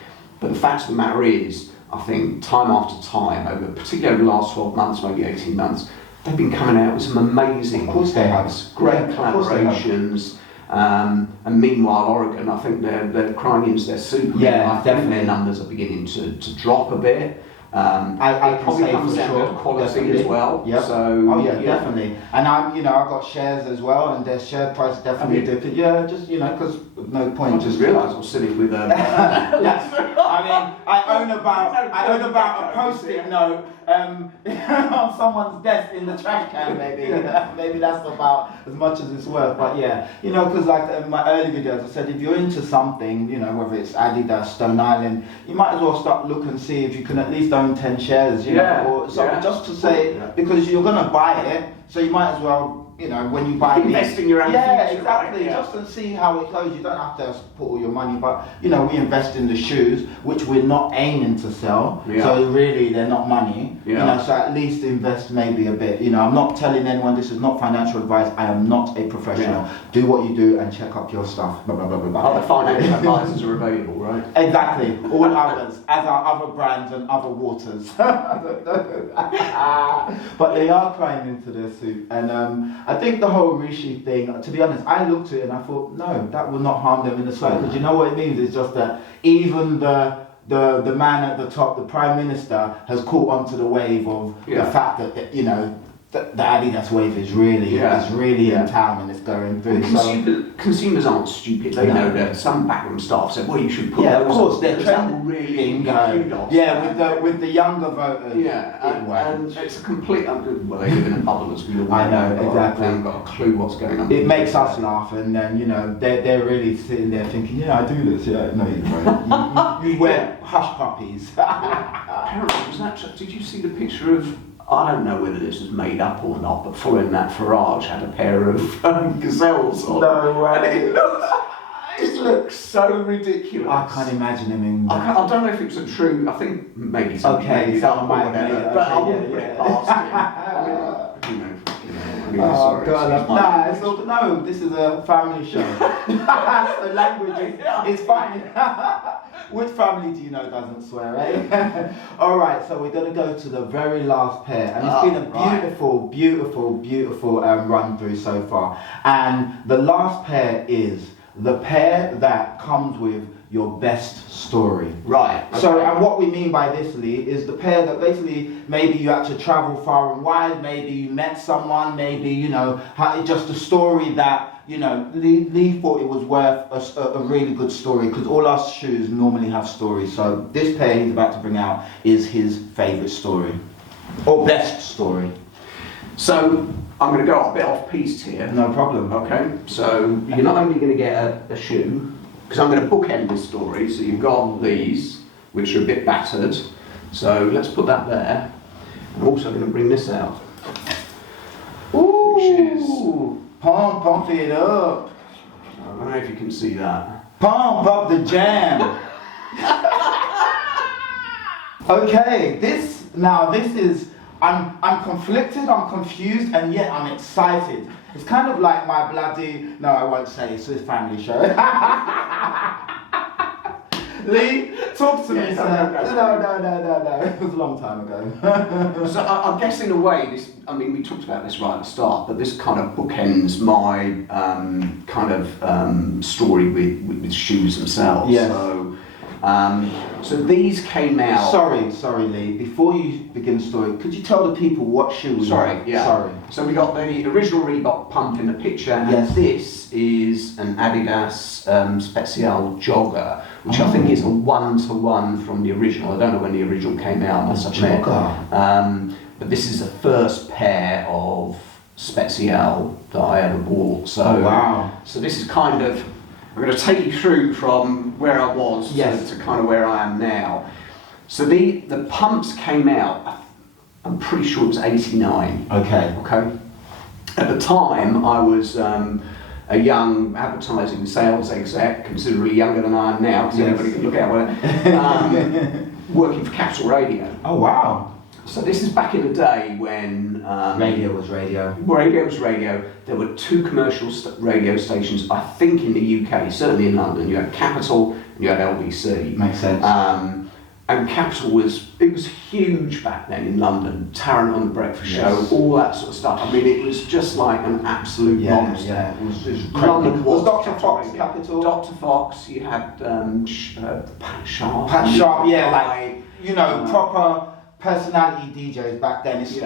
But the fact of the matter is, I think time after time, particularly over the last 12 months, maybe 18 months, they've been coming out with some amazing, of course they have, great collaborations. And meanwhile, Oregon, I think they're crying into their soup. Yeah, I think their numbers are beginning to drop a bit. I probably can say comes for down sure, to quality definitely. as well. Yep. So, definitely. And I've got shares as well, and their share price definitely dipped. Yeah, just because no point. I just realised I was sitting with yes. I mean, I own about a post-it note on someone's desk in the trash can. Maybe maybe that's about as much as it's worth. But yeah, because like in my early videos, I said if you're into something, whether it's Adidas, Stone Island, you might as well start look and see if you can at least own 10 shares. Or something, just to say because you're gonna buy it, so you might as well. When you buy invest in your own future, exactly. Right? Yeah. Just to see how it goes. You don't have to put all your money, but we invest in the shoes, which we're not aiming to sell. Yeah. So really, they're not money. Yeah. So at least invest maybe a bit. I'm not telling anyone this is not financial advice. I am not a professional. Yeah. Do what you do and check up your stuff. Blah blah blah blah blah. Other financial advisors are available, right? Exactly. All others, as are other brands and other waters. But they are crying into their soup, and I think the whole Rishi thing, to be honest, I looked at it and I thought, no, that will not harm them in the slightest. Because you know what it means? It's just that even the man at the top, the Prime Minister, has caught onto the wave of the fact that, the Adidas wave is really in town and it's going through. Consumers aren't stupid. They know that some backroom staff said, well, you should put of course, they're trending really kudos. with the younger voters. Yeah, and it's a complete. Well, they live in a bubble as we all know. I know, exactly. They haven't got a clue what's going on. It makes us laugh, and then they're really sitting there thinking, I do this. Yeah, no, you don't. You wear hush puppies. Apparently, was that? Did you see the picture of? I don't know whether this was made up or not, but following that, Farage had a pair of gazelles on. No way. And it looks so ridiculous. I can't imagine him in that. I don't know if it was a true. I think maybe something made it up or whatever, but I wouldn't put it past him. God, no, this is a family show. So language is fine. Which family do you know doesn't swear, eh? Alright, so we're going to go to the very last pair. And it's been a beautiful run through so far. And the last pair is the pair that comes with your best story. Right. Okay. So, and what we mean by this, Lee, is the pair that basically maybe you had to travel far and wide, maybe you met someone, maybe, just a story that, Lee thought it was worth a really good story, because all our shoes normally have stories. So this pair he's about to bring out is his favourite story, or best story. So I'm going to go a bit off piste here. No problem. Okay. So you're not only going to get a shoe, because I'm going to bookend this story. So you've got these, which are a bit battered. So let's put that there. I'm also going to bring this out. Ooh, which is pump it up. I don't know if you can see that. Pump up the jam. Okay, this is. I'm conflicted, I'm confused, and yet I'm excited. It's kind of like my bloody... No, I won't say, it's a family show. Lee, talk to me, sir. No. It was a long time ago. So I guess in a way, we talked about this right at the start, but this kind of bookends my story with shoes themselves. Yes. So these came out... Sorry, Lee. Before you begin the story, could you tell the people what shoe we got? Sorry. So we got the original Reebok pump in the picture, and this is an Adidas Special Jogger, which I think is a 1-to-1 from the original. I don't know when the original came out. But this is the first pair of Special that I ever bought. So, wow. So this is kind of... I'm going to take you through from where I was to kind of where I am now. So the pumps came out, I'm pretty sure it was 89. Okay. At the time, I was a young advertising sales exec, considerably younger than I am now, because everybody can look out working for Capital Radio. Oh, wow. So this is back in the day when... radio was radio. Radio was radio. There were two commercial radio stations, I think in the UK, certainly in London. You had Capital and you had LBC. Makes sense. And Capital was huge back then in London. Tarrant on the Breakfast Show, all that sort of stuff. I mean, it was just like an absolute monster. Yeah, it was London was Dr. Fox Capital. Dr. Fox, you had Pat Sharp. Pat Sharp, yeah, like, you know, proper personality DJs back then. It's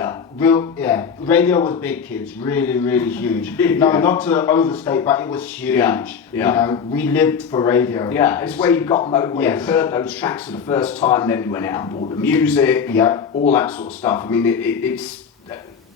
radio was big, kids, really huge. No, not to overstate, but it was huge. You know, we lived for radio. Yeah, it's where you got when you heard those tracks for the first time, then you went out and bought the music, all that sort of stuff. I mean, it's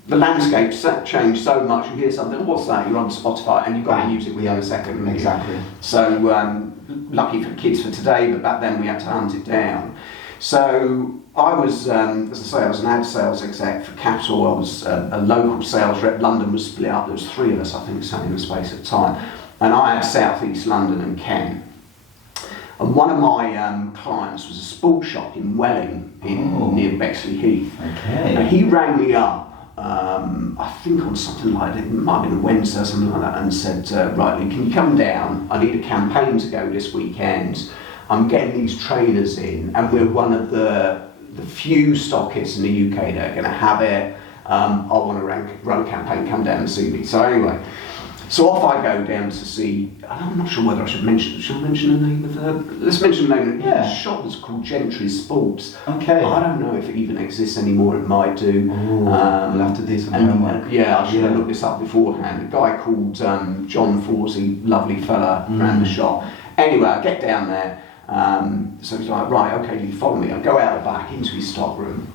the landscape's changed so much. You hear something, what's that? You're on Spotify and you've got the music within a second. Exactly. So lucky for kids for today, but back then we had to hunt it down. So I was, as I say, I was an ad sales exec for Capital. I was a local sales rep. London was split up. There was 3 of us, I think, sat in the space at the time. And I had South East London and Kent. And one of my clients was a sports shop in Welling, near Bexley Heath. Okay. And he rang me up, I think on something like it might have been a Wednesday or something like that, and said, right, Lee, can you come down? I need a campaign to go this weekend. I'm getting these trainers in, and we're one of the few stockists in the UK that are going to have it. I want to run a campaign, come down and see me. So anyway, so off I go down to see, I'm not sure whether I should mention the name of the, let's mention the name. The shop was called Gentry Sports. Okay. I don't know if it even exists anymore, it might do. We'll have to do some homework. I should have looked this up beforehand. A guy called John Forsey, lovely fella, ran the shop. Anyway, I get down there. So he's like, right, okay, you follow me. I go out the back into his stock room,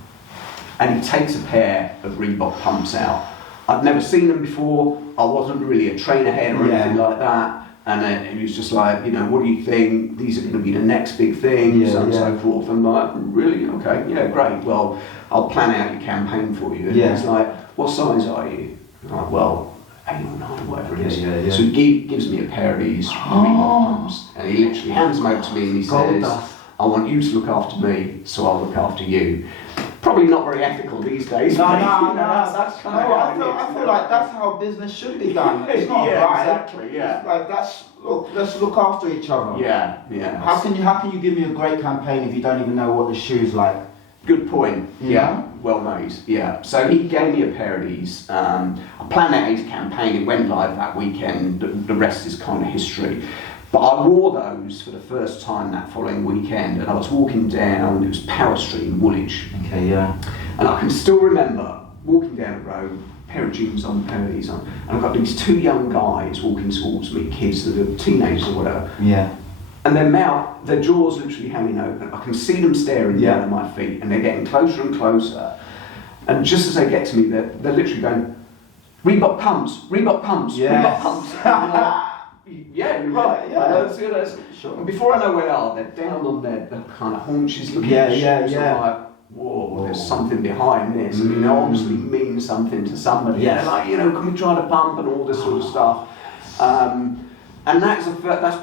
and he takes a pair of Reebok pumps out. I'd never seen them before. I wasn't really a trainer head or anything like that. And he was just like, you know, what do you think? These are going to be the next big thing, so on and so forth. I'm like, really? Okay, yeah, great. Well, I'll plan out your campaign for you. And he's like, what size are you? I'm like, well, 8 or 9, whatever it is. So he gives me a pair of these Reebok pumps, and he literally hands them over to me and he says, I want you to look after me, so I'll look after you. Probably not very ethical these days. No, that's kind of I feel like that's how business should be done. It's not right. Exactly, yeah. It's like let's look after each other. Yeah. How can you give me a great campaign if you don't even know what the shoe's like? Good point. Yeah, well made. Yeah. So he gave me a pair of these. I planned out his campaign. It went live that weekend. The rest is kind of history. But I wore those for the first time that following weekend, and I was walking down. It was Power Street in Woolwich. Okay, yeah. And I can still remember walking down the road, pair of jeans on, pair of these on, and I've got these 2 young guys walking towards me, kids that are teenagers or whatever. Yeah. And their jaws literally hanging open. I can see them staring down at my feet, and they're getting closer and closer. And just as they get to me, they're literally going, Reebok pumps, Reebok pumps, Reebok pumps. And I'm like, yeah, you're right. Yeah. Sure. And before I know where they are, they're down on their kind of haunches looking at shoes. I'm like, whoa, there's something behind this. I mean, they obviously mean something to somebody. Yes. They're like, you know, can we try to pump and all this sort of stuff. And that's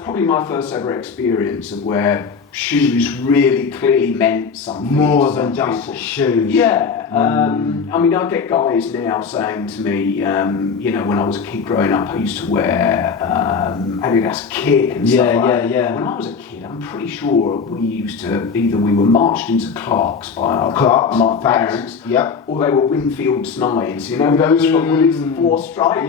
probably my first ever experience of where shoes really clearly meant something. More than just shoes. Yeah. I mean, I get guys now saying to me, you know, when I was a kid growing up, I used to wear Adidas kit and stuff like that. When I was a kid, I'm pretty sure we used to, either we were marched into Clarks by my parents, or they were Winfield Snides, you know, those from Woolies and 4 Stripes.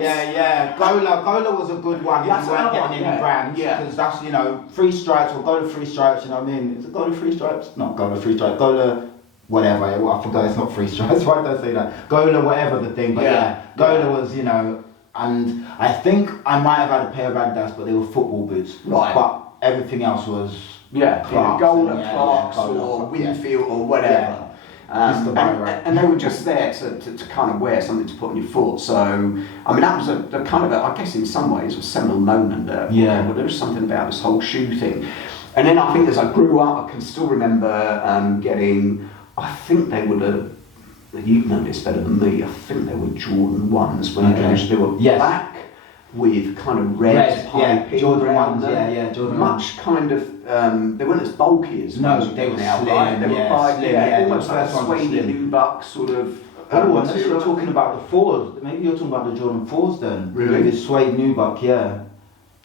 Gola was a good one if you weren't getting any brands, because that's, you know, 3 Stripes or Gola 3 Stripes, you know what I mean? Is it Gola 3 Stripes? Not Gola 3 Stripes, Gola whatever, I forgot, it's not 3 Stripes, why did I say that? Gola whatever the thing, but Gola was, you know, and I think I might have had a pair of Adidas, but they were football boots. Right. But everything else was Clarks, Clarks or Winfield or whatever. And they were just there to kind of wear something to put on your foot. So, I mean, that was a kind of I guess in some ways, a seminal moment there. Well, there was something about this whole shoe thing. And then I think as I grew up, I can still remember getting, I think they were you know this better than me, I think they were Jordan 1s when they were black with kind of red piping Jordan around 1s, them. Jordan much 1s. Kind of, they weren't as bulky as most they were now, slim, right? They were quite, almost like a suede nubuck sort of. Unless you're talking about the 4s, maybe you're talking about the Jordan 4s then. Really? The suede nubuck,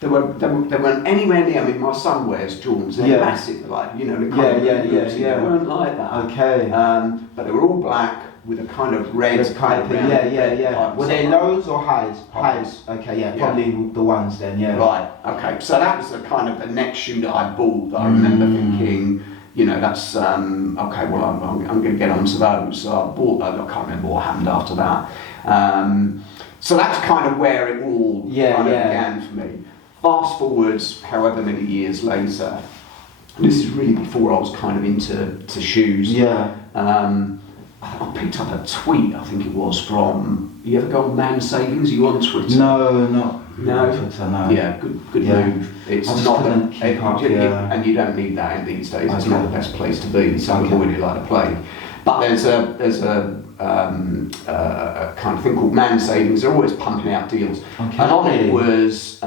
They weren't anywhere near. I mean, my son wears Jordans. They're massive, like the kind of boots. They weren't like that. Okay. But they were all black with a kind of red piping. Were they lows or highs? Highs. Okay, probably the ones then. Yeah. Right. Okay. So that was the kind of the next shoe that I bought. That I remember thinking, that's okay. Well, I'm going to get onto those. So I bought those. I can't remember what happened after that. So that's kind of where it all kind of began for me. Fast forwards, however many years later, this is really before I was kind of into shoes. Yeah. I picked up a tweet, I think it was, from, you ever go on Man Savings? Are you on Twitter? No, not Twitter, no. Yeah, good move. It's not and you don't need that in these days. It's not the best place to be, so avoid it like the plague. But there's a kind of thing called Man Savings. They're always pumping out deals. Okay. And on it was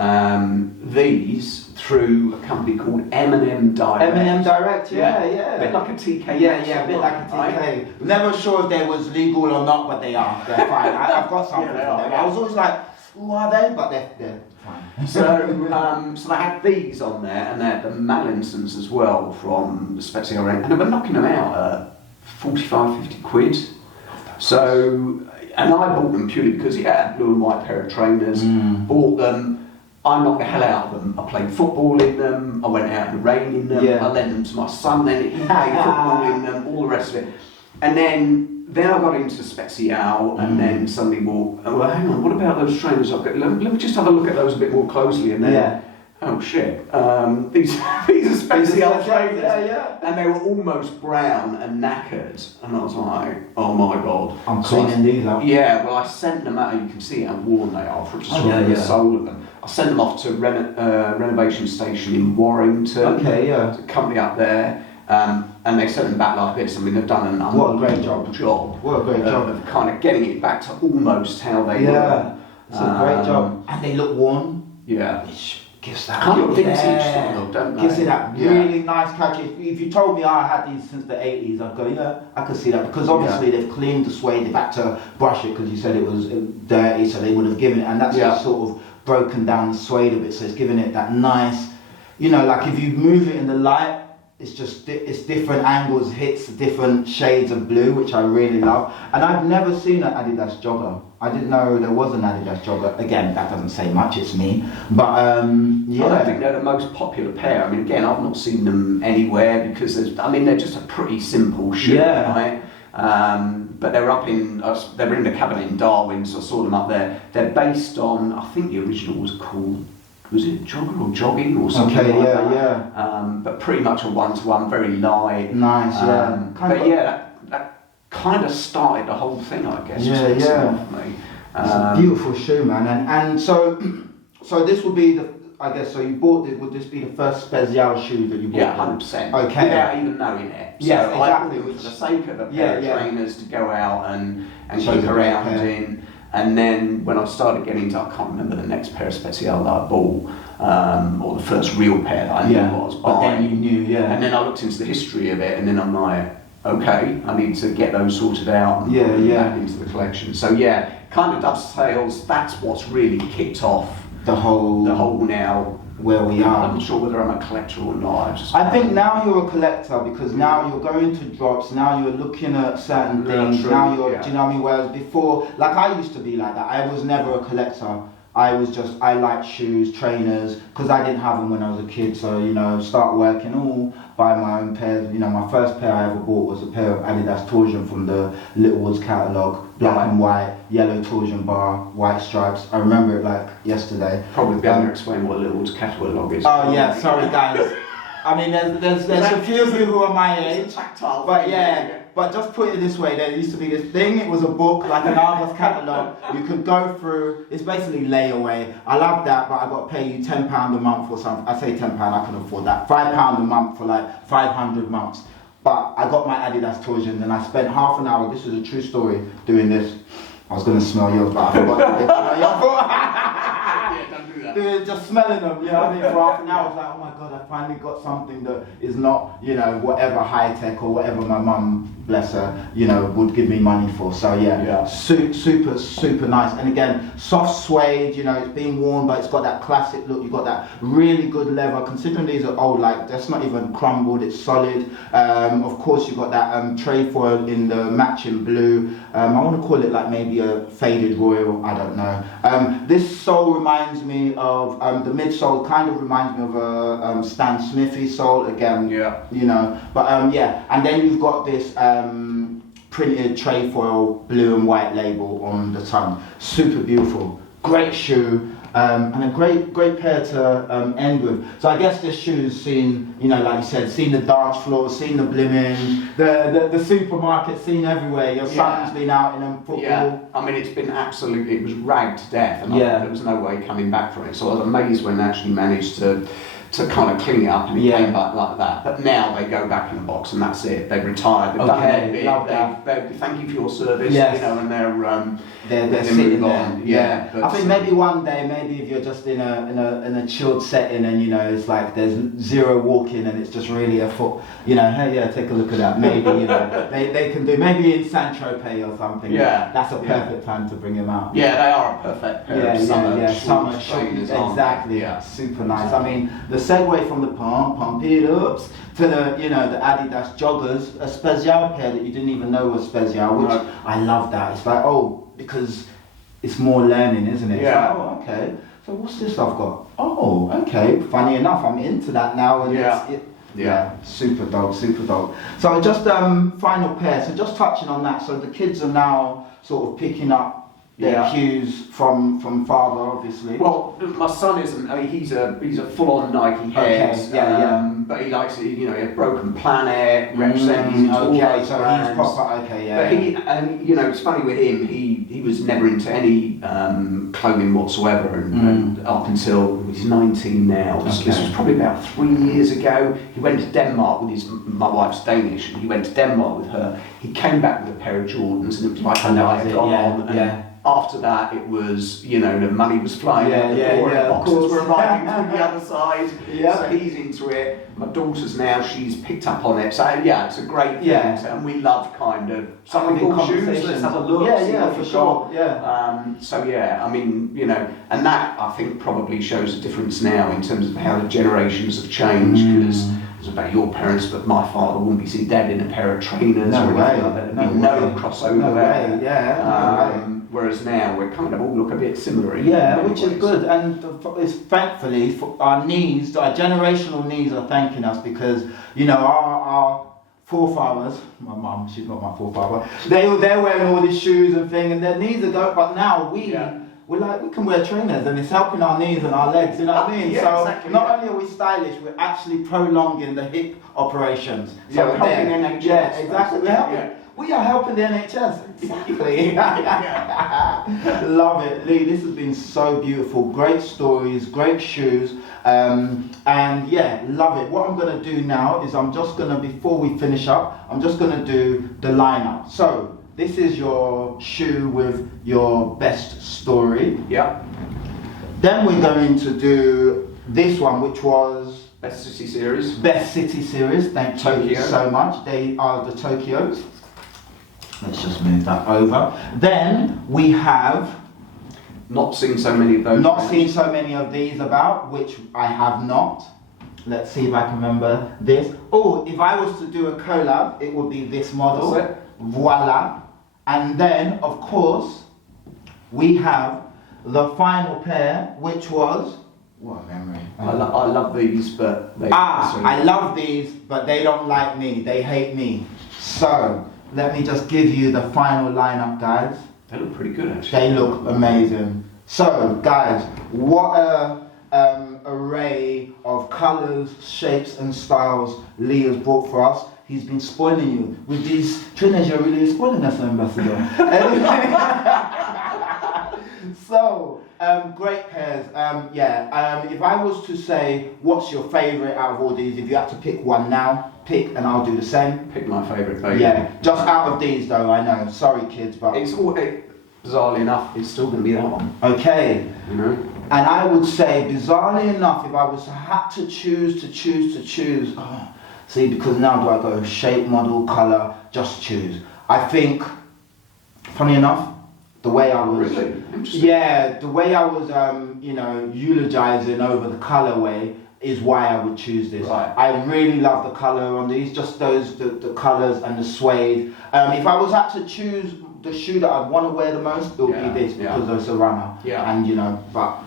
these through a company called M&M Direct. M&M Direct, yeah. A bit like a TK. Yeah, a bit like a TK. Right? Never sure if they was legal or not, but they are. They're fine. I've got something from them. I was always like, who are they? But they're fine. So they had these on there, and they had the Mallinsons as well from the Spezia range, and they were knocking them out at 45, 50 quid. So, and I bought them purely because blue and white pair of trainers, bought them, I knocked the hell out of them. I played football in them, I went out in the rain in them, I lent them to my son, then he played football in them, all the rest of it. And then I got into Spezial, and then suddenly, well, hang on, what about those trainers I've got? Let me just have a look at those a bit more closely, and then, oh shit, these are Spezial trainers. And they were almost brown and knackered, and I was like, oh my god. I'm cleaning these up. Yeah, well, I sent them out, you can see how worn they are from just the sole of them. I sent them off to renovation station in Warrington. Okay, to a company up there. And they sent them back like this. I mean, they've done an What a great job. What a great job of kind of getting it back to almost how they were. It's a great job. And they look worn. Yeah. Which gives that kind of vintage style, don't they? Gives it that really nice character. If you told me I had these since the 80s, I'd go, I could see that. Because obviously they've cleaned the suede, they've had to brush it because you said it was dirty, so they would have given it, and that's just sort of broken down the suede a bit, so it's giving it that nice, like if you move it in the light, it's just it's different angles, hits different shades of blue, which I really love. And I've never seen an Adidas jogger. I didn't know there was an Adidas jogger. Again, that doesn't say much, it's me. But I don't think they're the most popular pair. I mean, again, I've not seen them anywhere because they're just a pretty simple shoe, right? But they're they're in the cabinet in Darwin, so I saw them up there. They're based on, I think the original was called, was it jogger or jogging or something like that? But pretty much a one-to-one, very light. Nice, that kind of started the whole thing, I guess. For me. It's a beautiful shoe, man. And so this would be so you bought it, would this be the first Spezial shoe that you bought? Yeah, 100%. Okay. Without even knowing it. So exactly. I bought it for the sake of a pair of trainers to go out and kick around in. And then when I started getting into, I can't remember the next pair of Spezial that I bought, or the first real pair that I knew what I was buying. But then you knew, And then I looked into the history of it, and then I'm like, okay, I need to get those sorted out and put them back into the collection. So kind of dovetails, that's what's really kicked off the whole now. Where we are. I'm not sure whether I'm a collector or not. I think now you're a collector because now you're going to drops, now you're looking at certain things, now you're, do you know what I mean? Whereas before, like I used to be like that, I was never a collector. I liked shoes, trainers, because I didn't have them when I was a kid, so, start working, buy my own pairs. My first pair I ever bought was a pair of Adidas Torsion from the Littlewoods catalogue, black and white, yellow torsion bar, white stripes. I remember it like yesterday. Probably be able to explain what Littlewoods catalogue is. Oh yeah, sorry guys. I mean, there's a few of you who are my age, tactile, but just put it this way, there used to be this thing, it was a book, like an Argos catalogue, you could go through, it's basically layaway. I love that, but I got to pay you £10 a month or something. I say £10, I can afford that. £5 a month for like 500 months. But I got my Adidas Torsions and I spent half an hour, this is a true story, doing this. I was going to smell yours, but I forgot to smell yours. Don't do that. Just smelling them, for half an hour. I was like, oh my god, I finally got something that is not, whatever high tech or whatever my mum bless her, you know, would give me money for. So yeah. Super nice. And again, soft suede, you know, it's been worn, but it's got that classic look. You've got that really good leather. Considering these are old, like that's not even crumbled, it's solid. Of course, you've got that trefoil in the matching blue. I want to call it like maybe a faded royal, I don't know. This sole reminds me of, the midsole kind of reminds me of a Stan Smithy sole again. Yeah. You know, but yeah, and then you've got this printed trefoil blue and white label on the tongue. Super beautiful, great shoe, and a great pair to end with. So I guess this shoe's seen, you know, like you said, seen the dance floor, seen the blimmin', the supermarket, seen everywhere. Your son's been out in them football. Yeah, I mean, it's been absolutely, it was ragged to death, and there was no way coming back from it. So I was amazed when they actually managed to kind of clean it up, and it came back like that. But now they go back in the box and that's it. They've retired. They've done their bit. They thank you for your service. You know, and they're sitting on. there. I think maybe one day, maybe if you're just in a chilled setting and you know it's like there's zero walking and it's just really a foot. You know, hey, take a look at that. Maybe you know they can do maybe in Saint-Tropez or something. Yeah, that's a perfect time to bring him out. Yeah, they are a perfect pair of summer trainers. Exactly. Yeah, super nice. I mean, the segue from the pump it ups to the, you know, the Adidas joggers, a special pair that you didn't even know was special, which I love that. It's like, because it's more learning, isn't it? Yeah. It's like, okay, so what's this I've got? Oh, okay, funny enough, I'm into that now. And super dope. So just final pair, so just touching on that, so the kids are now sort of picking up their cues from father, obviously. Well, my son isn't. I mean, he's a full-on Nike head. But he likes it. You know, he had Broken Planet, represent. He's into all those brands. Proper. But you know, it's funny with him. He was never into any clothing whatsoever, and up until he's 19 now. This was probably about 3 years ago. He went to Denmark with my wife's Danish, and he went to Denmark with her. He came back with a pair of Jordans, and it was like a night had gone on. After that, it was, you know, the money was flying out the door, and boxes were arriving from the other side. So he's into it. My daughter's now, she's picked up on it. So it's a great thing. And we love kind of something called shoes. Let's have a look. For sure. I mean, you know, and that I think probably shows a difference now in terms of how the generations have changed. Because it's about your parents, but my father wouldn't be seeing dad in a pair of trainers or anything like that. There'd be no crossover there. Whereas now we kind of all look a bit similar. Which is good, and it's thankfully for our needs, our generational needs are thanking us, because you know our forefathers, my mum, she's not my forefather, they're wearing all these shoes and things, and their knees are going. But now we're like, we can wear trainers, and it's helping our knees and our legs. You know what I mean? Not only are we stylish, we're actually prolonging the hip operations. So we're helping NHS. Yeah, exactly. We are helping the NHS. Exactly. Love it. Lee, this has been so beautiful. Great stories, great shoes. And love it. What I'm going to do now is before we finish up, I'm just going to do the lineup. So, this is your shoe with your best story. Then we're going to do this one, which was Best City Series. Best City Series. Thank you so much. They are the Tokyos. Let's just move that over. Then we have not seen so many of those. Not seen so many of these about, which I have not. Let's see if I can remember this. Oh, if I was to do a collab, it would be this model. That's it. Voila. And then, of course, we have the final pair, which was... What a memory. I love these, but I love these, but they don't like me. They hate me. So... let me just give you the final lineup, guys. They look pretty good, actually. They look amazing. So, guys, what a array of colours, shapes and styles Lee has brought for us. He's been spoiling you with these trainers. You're really spoiling us, Ambassador. So, great pairs. If I was to say, what's your favourite out of all these? If you had to pick one now, pick, and I'll do the same. Pick my favourite, baby. Yeah, just out of these though, I know. Sorry, kids, but bizarrely enough, it's still going to be that one. Okay. You know. And I would say, bizarrely enough, if I was to have to choose, See, because now do I go shape, model, colour, just choose. I think, funny enough, the way I was, really interesting. Yeah, the way I was, eulogizing over the colorway is why I would choose this. Right. I really love the color on these, just the colors and the suede. If I was had to choose the shoe that I'd want to wear the most, it would be this because it's a runner. Yeah. And but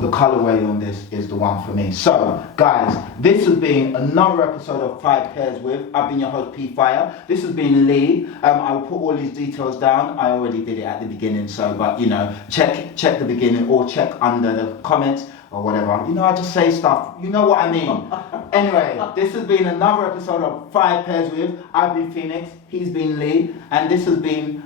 the colorway on this is the one for me. So, guys, this has been another episode of 5 Pairs With. I've been your host, P Fire. This has been Lee. I will put all these details down. I already did it at the beginning, but check the beginning or check under the comments or whatever. I just say stuff. You know what I mean. Anyway, this has been another episode of 5 Pairs With. I've been Phoenix. He's been Lee, and this has been.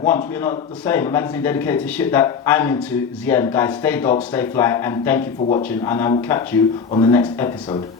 Once we're not the same, a magazine dedicated to shit that I'm into. Zien, guys, stay dope, stay fly, and thank you for watching, and I will catch you on the next episode.